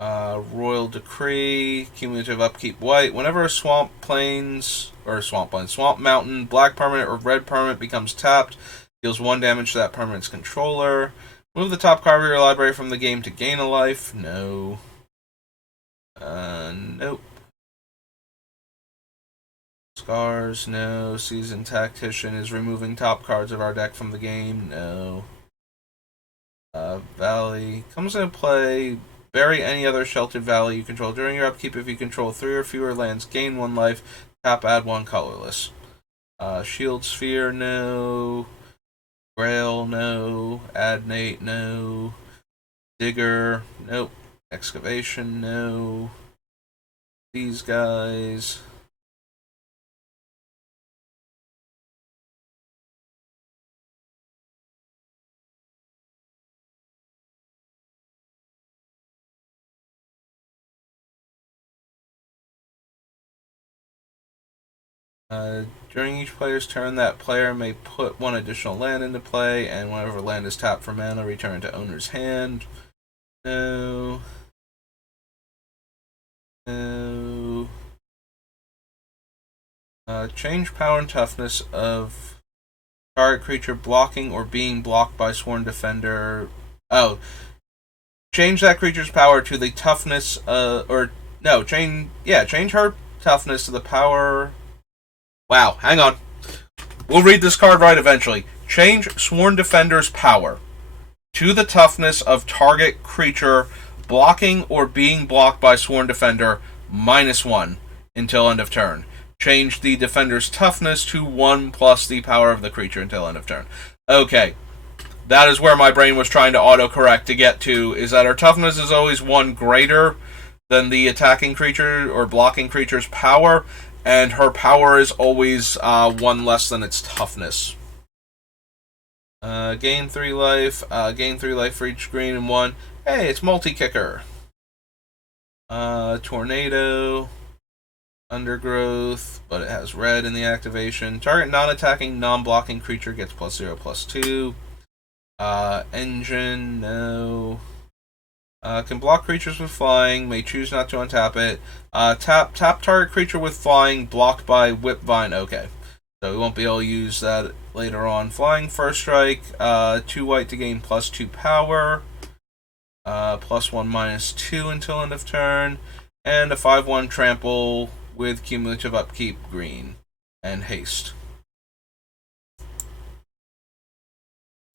Royal Decree, Cumulative Upkeep White. Whenever a Swamp Mountain, Black Permanent, or Red Permanent becomes tapped, deals 1 damage to that permanent's controller. Move the top card of your library from the game to gain a life. No. Nope. Scars, no. Seasoned Tactician is removing top cards of our deck from the game, no. Valley comes into play. Bury any other sheltered valley you control during your upkeep. If you control 3 or fewer lands, gain 1 life. Tap, add 1 colorless. Shield Sphere, no. Grail, no. Adnate, no. Digger, nope. Excavation, no. These guys. During each player's turn, that player may put 1 additional land into play, and whenever land is tapped for mana, return to owner's hand. No. No. Change power and toughness of target creature blocking or being blocked by sworn defender. Oh. Change that creature's power to the toughness, change her toughness to the power. Wow, hang on. We'll read this card right eventually. Change Sworn Defender's power to the toughness of target creature blocking or being blocked by Sworn Defender -1 until end of turn. Change the defender's toughness to 1 plus the power of the creature until end of turn. Okay, that is where my brain was trying to autocorrect to get to, is that her toughness is always 1 greater than the attacking creature or blocking creature's power, and her power is always 1 less than its toughness. Gain 3 life. Gain 3 life for each green and 1. Hey, it's multi-kicker. Tornado. Undergrowth, but it has red in the activation. Target non-attacking, non-blocking creature gets +0/+2. Engine, no. Can block creatures with flying, may choose not to untap it. Tap target creature with flying, blocked by Whipvine. Okay. So we won't be able to use that later on. Flying first strike, 2 white to gain +2 power. +1/-2 until end of turn. And a 5/1 trample with cumulative upkeep green and haste.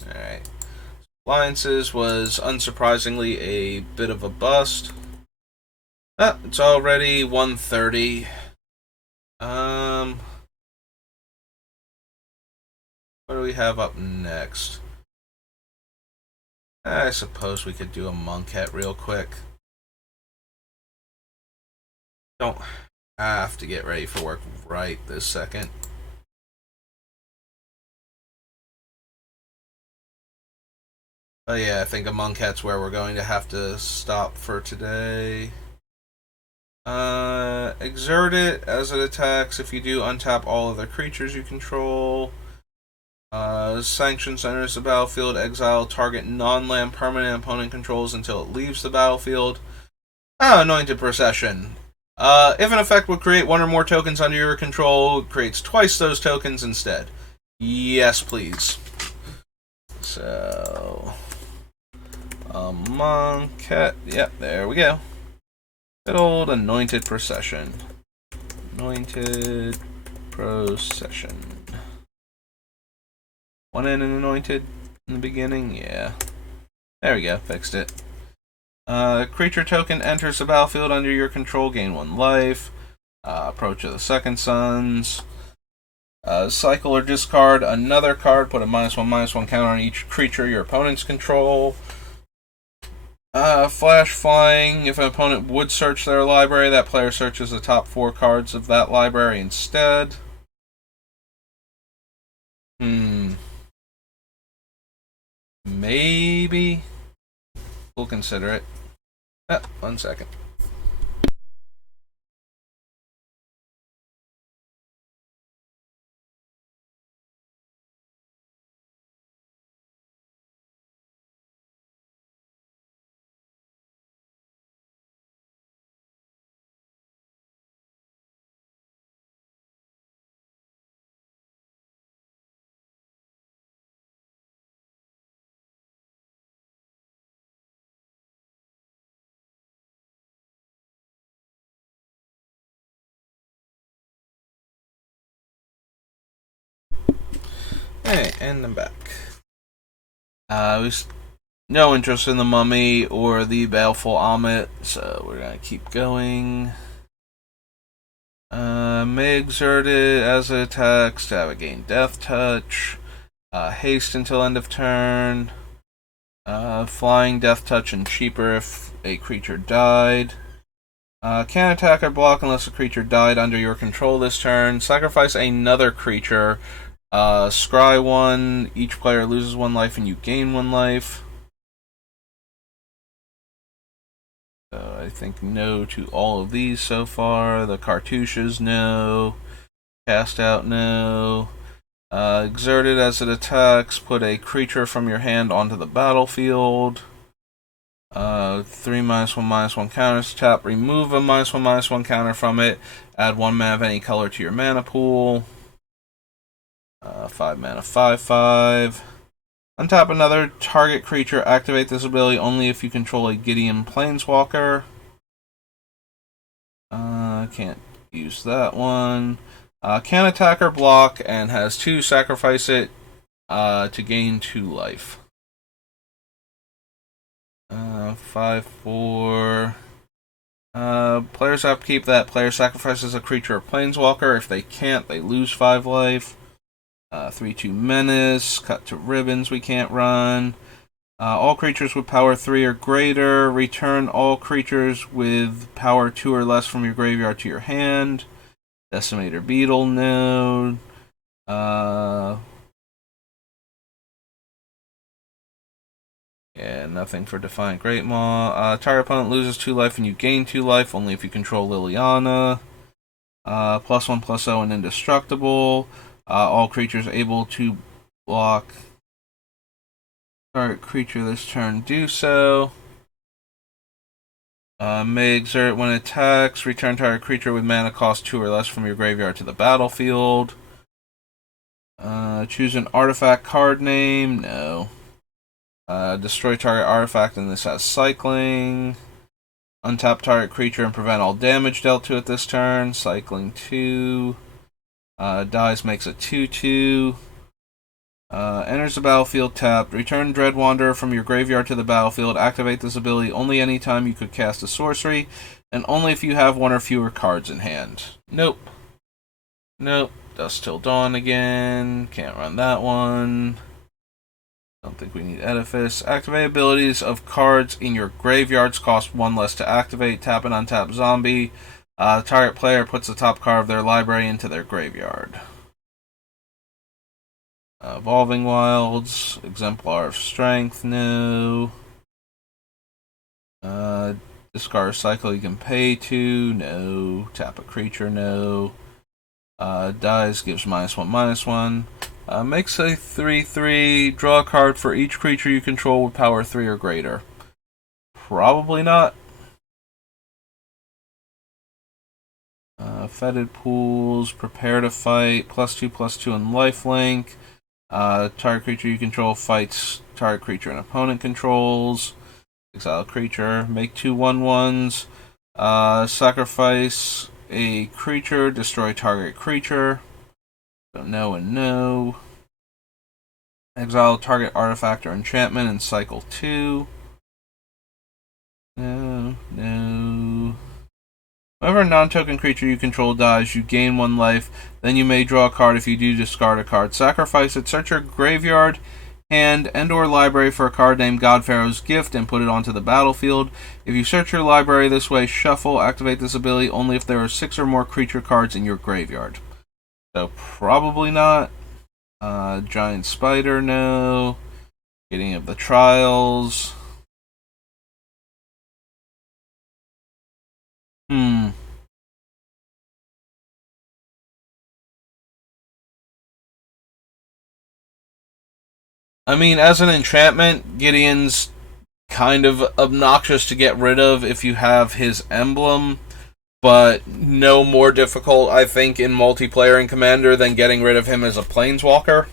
Alright. Alliances was unsurprisingly a bit of a bust. It's already 1:30. What do we have up next? I suppose we could do a Monkette real quick. Don't have to get ready for work right this second. But yeah, I think a Monkette's where we're going to have to stop for today. Exert it as it attacks. If you do, untap all other creatures you control. Sanctions enters the battlefield. Exile target non-land permanent opponent controls until it leaves the battlefield. Anointed Procession. If an effect would create 1 or more tokens under your control, it creates twice those tokens instead. Yes, please. So, Monkette. Yep, there we go. Good old Anointed Procession. Anointed Procession. 1 in and Anointed in the beginning? Yeah. There we go, fixed it. Creature token enters the battlefield under your control, gain 1 life. Approach of the Second Sons. Cycle or discard another card, put a -1/-1 counter on each creature your opponents control. Flash Flying. If an opponent would search their library, that player searches the top 4 cards of that library instead. Maybe. We'll consider it. 1 second. Hey, and I'm back. Was no interest in the Mummy or the Baleful Amit, so we're gonna keep going. May exert it as it attacks to have it gain Death Touch. Haste until end of turn. Flying, Death Touch, and cheaper if a creature died. Can't attack or block unless a creature died under your control this turn. Sacrifice another creature. Scry 1. Each player loses 1 life and you gain 1 life. So I think no to all of these so far. The cartouches, no. Cast out, no. Exerted as it attacks. Put a creature from your hand onto the battlefield. 3 -1/-1 counters. Tap, remove a -1/-1 counter from it. Add 1 mana of any color to your mana pool. 5 mana, 5/5. Untap another target creature. Activate this ability only if you control a Gideon Planeswalker. Can't use that one. Can attack or block and has 2. Sacrifice it to gain 2 life. 5/4. Players upkeep. That player sacrifices a creature or planeswalker. If they can't, they lose 5 life. 3/2 menace. Cut to ribbons. We can't run. All creatures with power 3 or greater. Return all creatures with power 2 or less from your graveyard to your hand. Decimator Beetle, no. Yeah, nothing for Defiant Greatmaw. Target opponent loses 2 life and you gain 2 life, only if you control Liliana. +1/+0 and indestructible. All creatures able to block target creature this turn do so. May exert when it attacks. Return target creature with mana cost 2 or less from your graveyard to the battlefield. Choose an artifact card name. No. Destroy target artifact, and this has cycling. Untap target creature and prevent all damage dealt to it this turn. Cycling 2. Dies, makes it 2/2. Enters the battlefield tapped. Return Dread Wanderer from your graveyard to the battlefield. Activate this ability only anytime you could cast a sorcery, and only if you have 1 or fewer cards in hand. Nope. Nope. Dusk Till Dawn again. Can't run that one. Don't think we need Edifice. Activate abilities of cards in your graveyards cost 1 less to activate. Tap and untap zombie. Target player puts the top card of their library into their graveyard. Evolving Wilds. Exemplar of Strength, no. Discard cycle you can pay to, no. Tap a creature, no. Dies, gives -1/-1. Makes a 3/3. Draw a card for each creature you control with power 3 or greater. Probably not. Fetid Pools. Prepare to fight. +2/+2 and lifelink. Target creature you control fights target creature an opponent controls. Exile a creature. Make 2 1/1s. Sacrifice a creature. Destroy target creature. So no and no. Exile target artifact or enchantment and cycle 2. No, no. Whenever a non-token creature you control dies, you gain 1 life. Then you may draw a card. If you do, discard a card. Sacrifice it. Search your graveyard, hand, and/or library for a card named Godpharaoh's Gift and put it onto the battlefield. If you search your library this way, shuffle. Activate this ability only if there are 6 or more creature cards in your graveyard. So probably not. Giant Spider, no. Getting of the Trials. I mean, as an enchantment, Gideon's kind of obnoxious to get rid of if you have his emblem, but no more difficult, I think, in multiplayer in Commander than getting rid of him as a Planeswalker.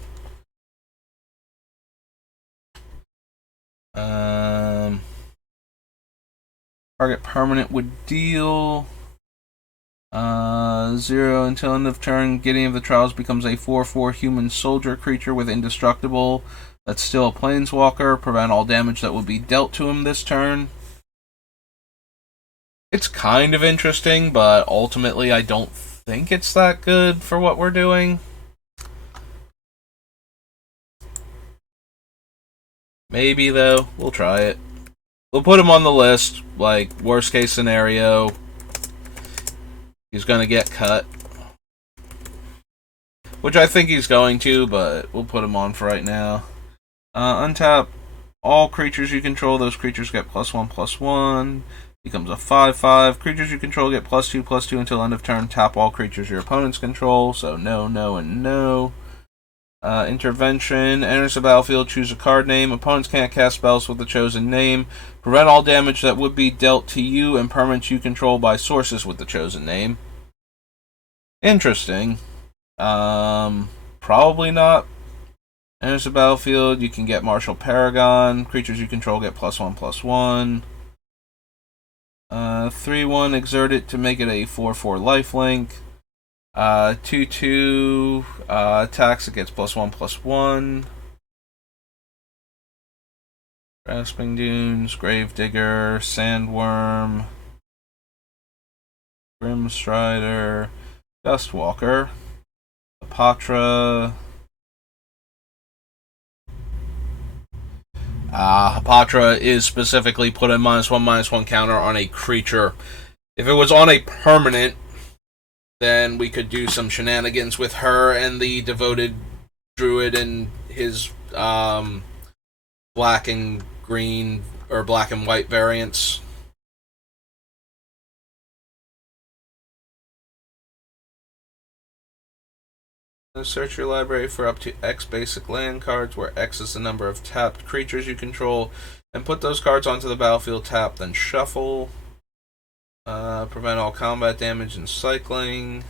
Target permanent would deal 0 until end of turn. Gideon of the Trials becomes a 4/4 human soldier creature with indestructible. That's still a planeswalker. Prevent all damage that will be dealt to him this turn. It's kind of interesting, but ultimately I don't think it's that good for what we're doing. Maybe, though. We'll try it. We'll put him on the list. Like, worst case scenario, he's going to get cut. Which I think he's going to, but we'll put him on for right now. Untap all creatures you control. Those creatures get +1/+1. Becomes a 5/5. Creatures you control get +2/+2 until end of turn. Tap all creatures your opponents control. So no, no, and no. Intervention. Enters the battlefield. Choose a card name. Opponents can't cast spells with the chosen name. Prevent all damage that would be dealt to you and permanents you control by sources with the chosen name. Interesting. Probably not. Enters the battlefield. You can get Martial Paragon. Creatures you control get +1/+1. 3/1. Exert it to make it a 4/4 lifelink. 2/2 attacks, it gets +1/+1. Grasping Dunes, Gravedigger, Sandworm, Grimstrider, Dustwalker, Hapatra. Hapatra is specifically put a -1/-1 counter on a creature. If it was on a permanent, then we could do some shenanigans with her and the devoted druid and his black and green or black and white variants. Search your library for up to X basic land cards, where X is the number of tapped creatures you control, and put those cards onto the battlefield tapped, then shuffle. Prevent all combat damage and cycling.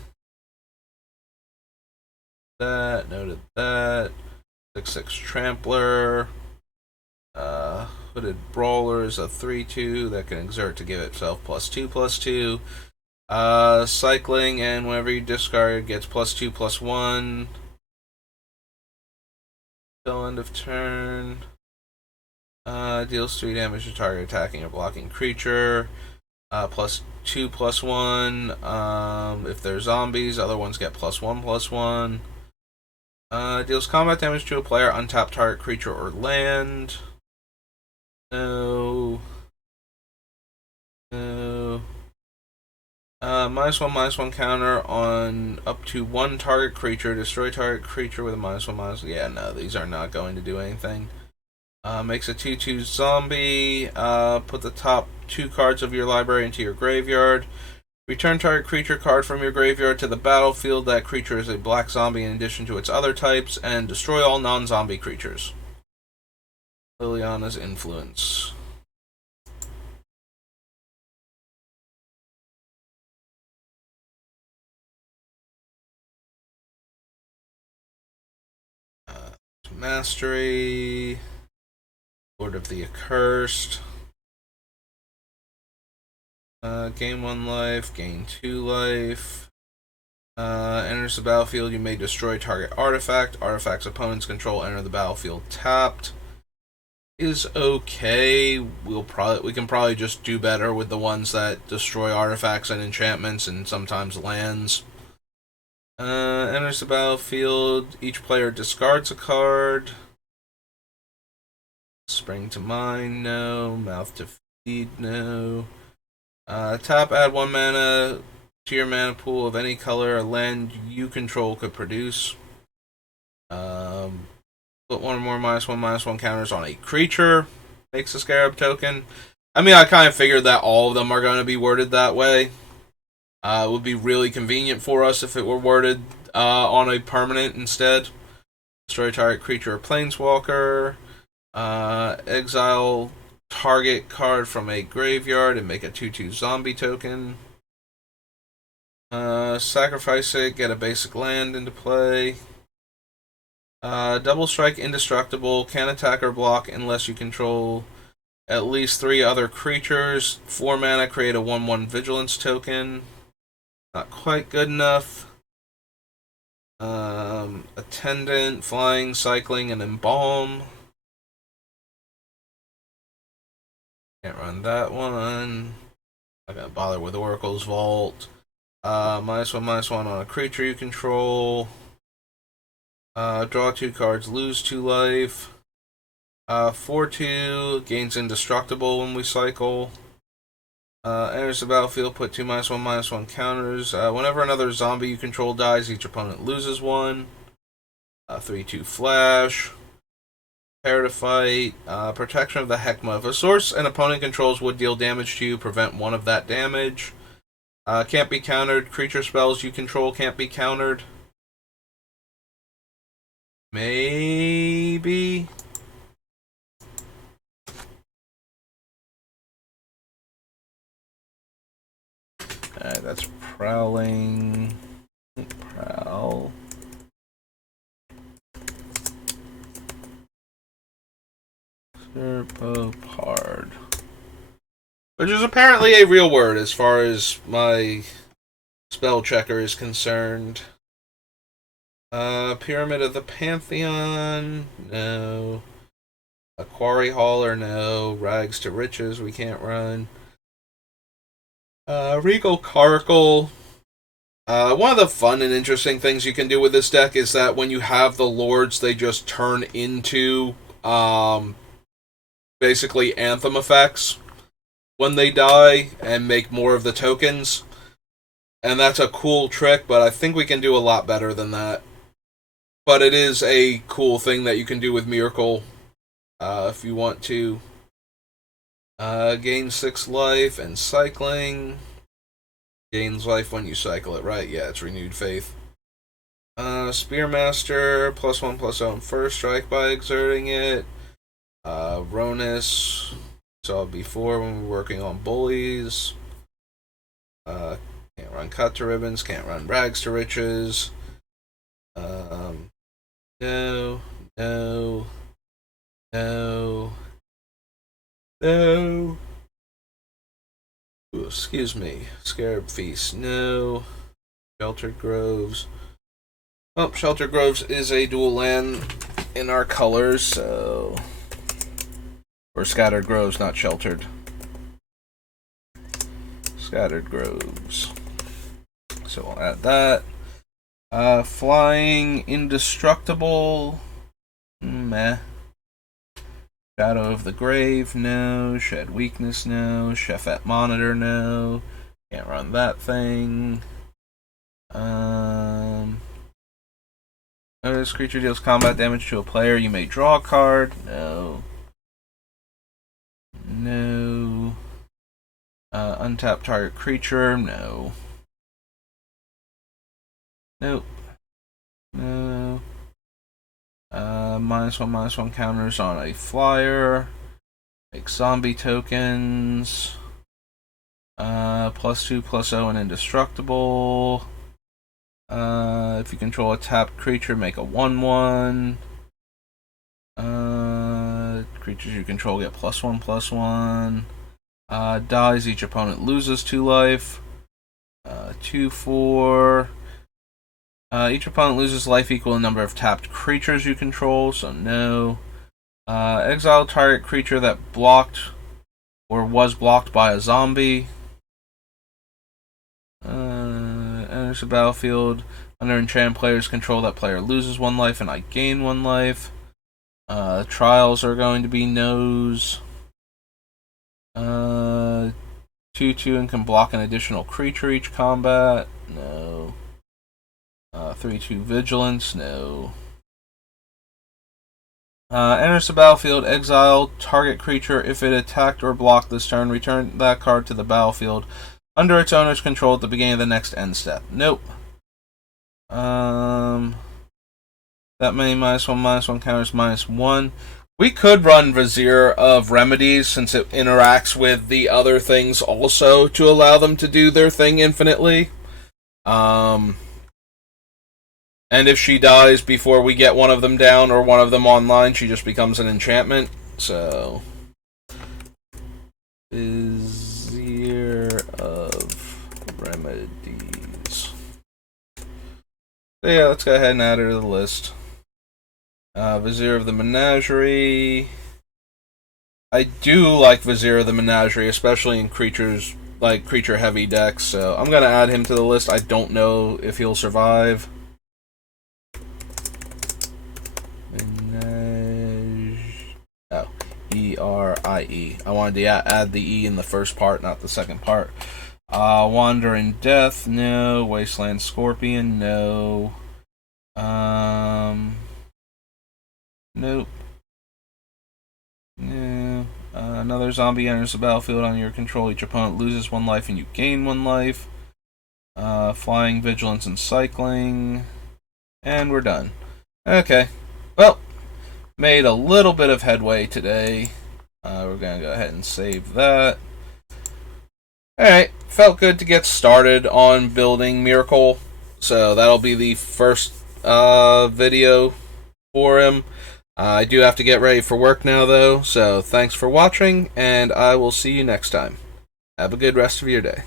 That, noted that. 6/6 Trampler. Hooded Brawler is a 3/2 that can exert to give itself +2/+2. Cycling, and whenever you discard, gets +2/+1. Till end of turn. Deals 3 damage to target attacking or blocking creature. +2/+1. If they're zombies, other ones get +1/+1. Deals combat damage to a player, untap target creature or land. No. No. -1/-1 counter on up to one target creature. Destroy target creature with a -1/-. Yeah, no, these are not going to do anything. Makes a 2/2 zombie. Put the top 2 cards of your library into your graveyard. Return target creature card from your graveyard to the battlefield. That creature is a black zombie in addition to its other types, and destroy all non-zombie creatures. Liliana's Influence. Mastery. Lord of the Accursed. Gain 1 life, gain 2 life. Enters the battlefield, you may destroy target artifact. Artifact's opponent's control enter the battlefield tapped. Is okay. We can probably just do better with the ones that destroy artifacts and enchantments and sometimes lands. Enters the battlefield, each player discards a card. Spring to Mind, no. Mouth to Feed, no. Tap, add 1 mana to your mana pool of any color a land you control could produce. Put 1 or more -1/-1 counters on a creature. Makes a Scarab token. I mean, I kind of figured that all of them are going to be worded that way. It would be really convenient for us if it were worded on a permanent instead. Destroy target creature or planeswalker. Exile target card from a graveyard and make a 2/2 zombie token. Sacrifice it, get a basic land into play. Double strike indestructible, can attack or block unless you control at least 3 other creatures. 4 mana, create a 1/1 vigilance token. Not quite good enough. Attendant, flying, cycling, and embalm. Can't run that one. Not gonna bother with Oracle's Vault. -1/-1 on a creature you control. Draw 2 cards, lose 2 life. 4/2, gains indestructible when we cycle. Enters the battlefield, put 2 -1/-1 counters. Whenever another zombie you control dies, each opponent loses 1. 3/2 flash. Prepare to fight. Protection of the Heckma. If a source an opponent controls would deal damage to you, prevent 1 of that damage. Can't be countered. Creature spells you control can't be countered. Maybe. Alright, that's Prowling. Prowl. Serpopard. Which is apparently a real word as far as my spell checker is concerned. Pyramid of the Pantheon, no. A Quarry Hauler, no. Rags to Riches, we can't run. Regal Caracal. One of the fun and interesting things you can do with this deck is that when you have the Lords, they just turn into, basically Anthem effects when they die and make more of the tokens. And that's a cool trick, but I think we can do a lot better than that. But it is a cool thing that you can do with Myrkul, if you want to. Gain 6 life and cycling. Gains life when you cycle it, right? Yeah, it's Renewed Faith. Spearmaster, +1/+0 first strike by exerting it. Ronus, saw before when we were working on bullies. Can't run Cut to Ribbons, can't run Rags to Riches. No, no, no, no. Ooh, excuse me. Scarab Feast, no. Sheltered Groves. Oh, Sheltered Groves is a dual land in our colors, so. Or Scattered Groves, not Sheltered. Scattered Groves. So we'll add that. Flying, Indestructible. Meh. Shadow of the Grave, no. Shed Weakness, no. Chefette Monitor, no. Can't run that thing. This creature deals combat damage to a player. You may draw a card. No. No. Untap target creature. No. Nope. No. -1/-1 counters on a flyer. Make zombie tokens. +2/+0 and indestructible. If you control a tapped creature, make a 1/1. Creatures you control get +1/+1. Dies, each opponent loses 2 life. 2/4. Each opponent loses life equal to the number of tapped creatures you control, so no. Exile target creature that blocked or was blocked by a zombie. Enters the battlefield. Under enchanted player's control, that player loses 1 life and I gain 1 life. Trials are going to be no's. 2/2 and can block an additional creature each combat. No. 3/2 Vigilance. No. Enters the battlefield. Exile target creature. If it attacked or blocked this turn, return that card to the battlefield under its owner's control at the beginning of the next end step. Nope. That many -1/-1 counters -1. We could run Vizier of Remedies since it interacts with the other things also to allow them to do their thing infinitely. And if she dies before we get one of them down or one of them online, she just becomes an enchantment. So, Vizier of Remedies. So yeah, let's go ahead and add her to the list. Vizier of the Menagerie. I do like Vizier of the Menagerie, especially in creatures like creature heavy decks, so I'm gonna add him to the list. I don't know if he'll survive. Oh, Erie. I wanted to add the E in the first part, not the second part. Wandering Death, no. Wasteland Scorpion, no. Nope. No. Another zombie enters the battlefield on your control. Each opponent loses 1 life and you gain 1 life. Flying, Vigilance, and Cycling. And we're done. Okay. Well, made a little bit of headway today. We're going to go ahead and save that. Alright, felt good to get started on building Myrkul. So that'll be the first video for him. I do have to get ready for work now, though, so thanks for watching, and I will see you next time. Have a good rest of your day.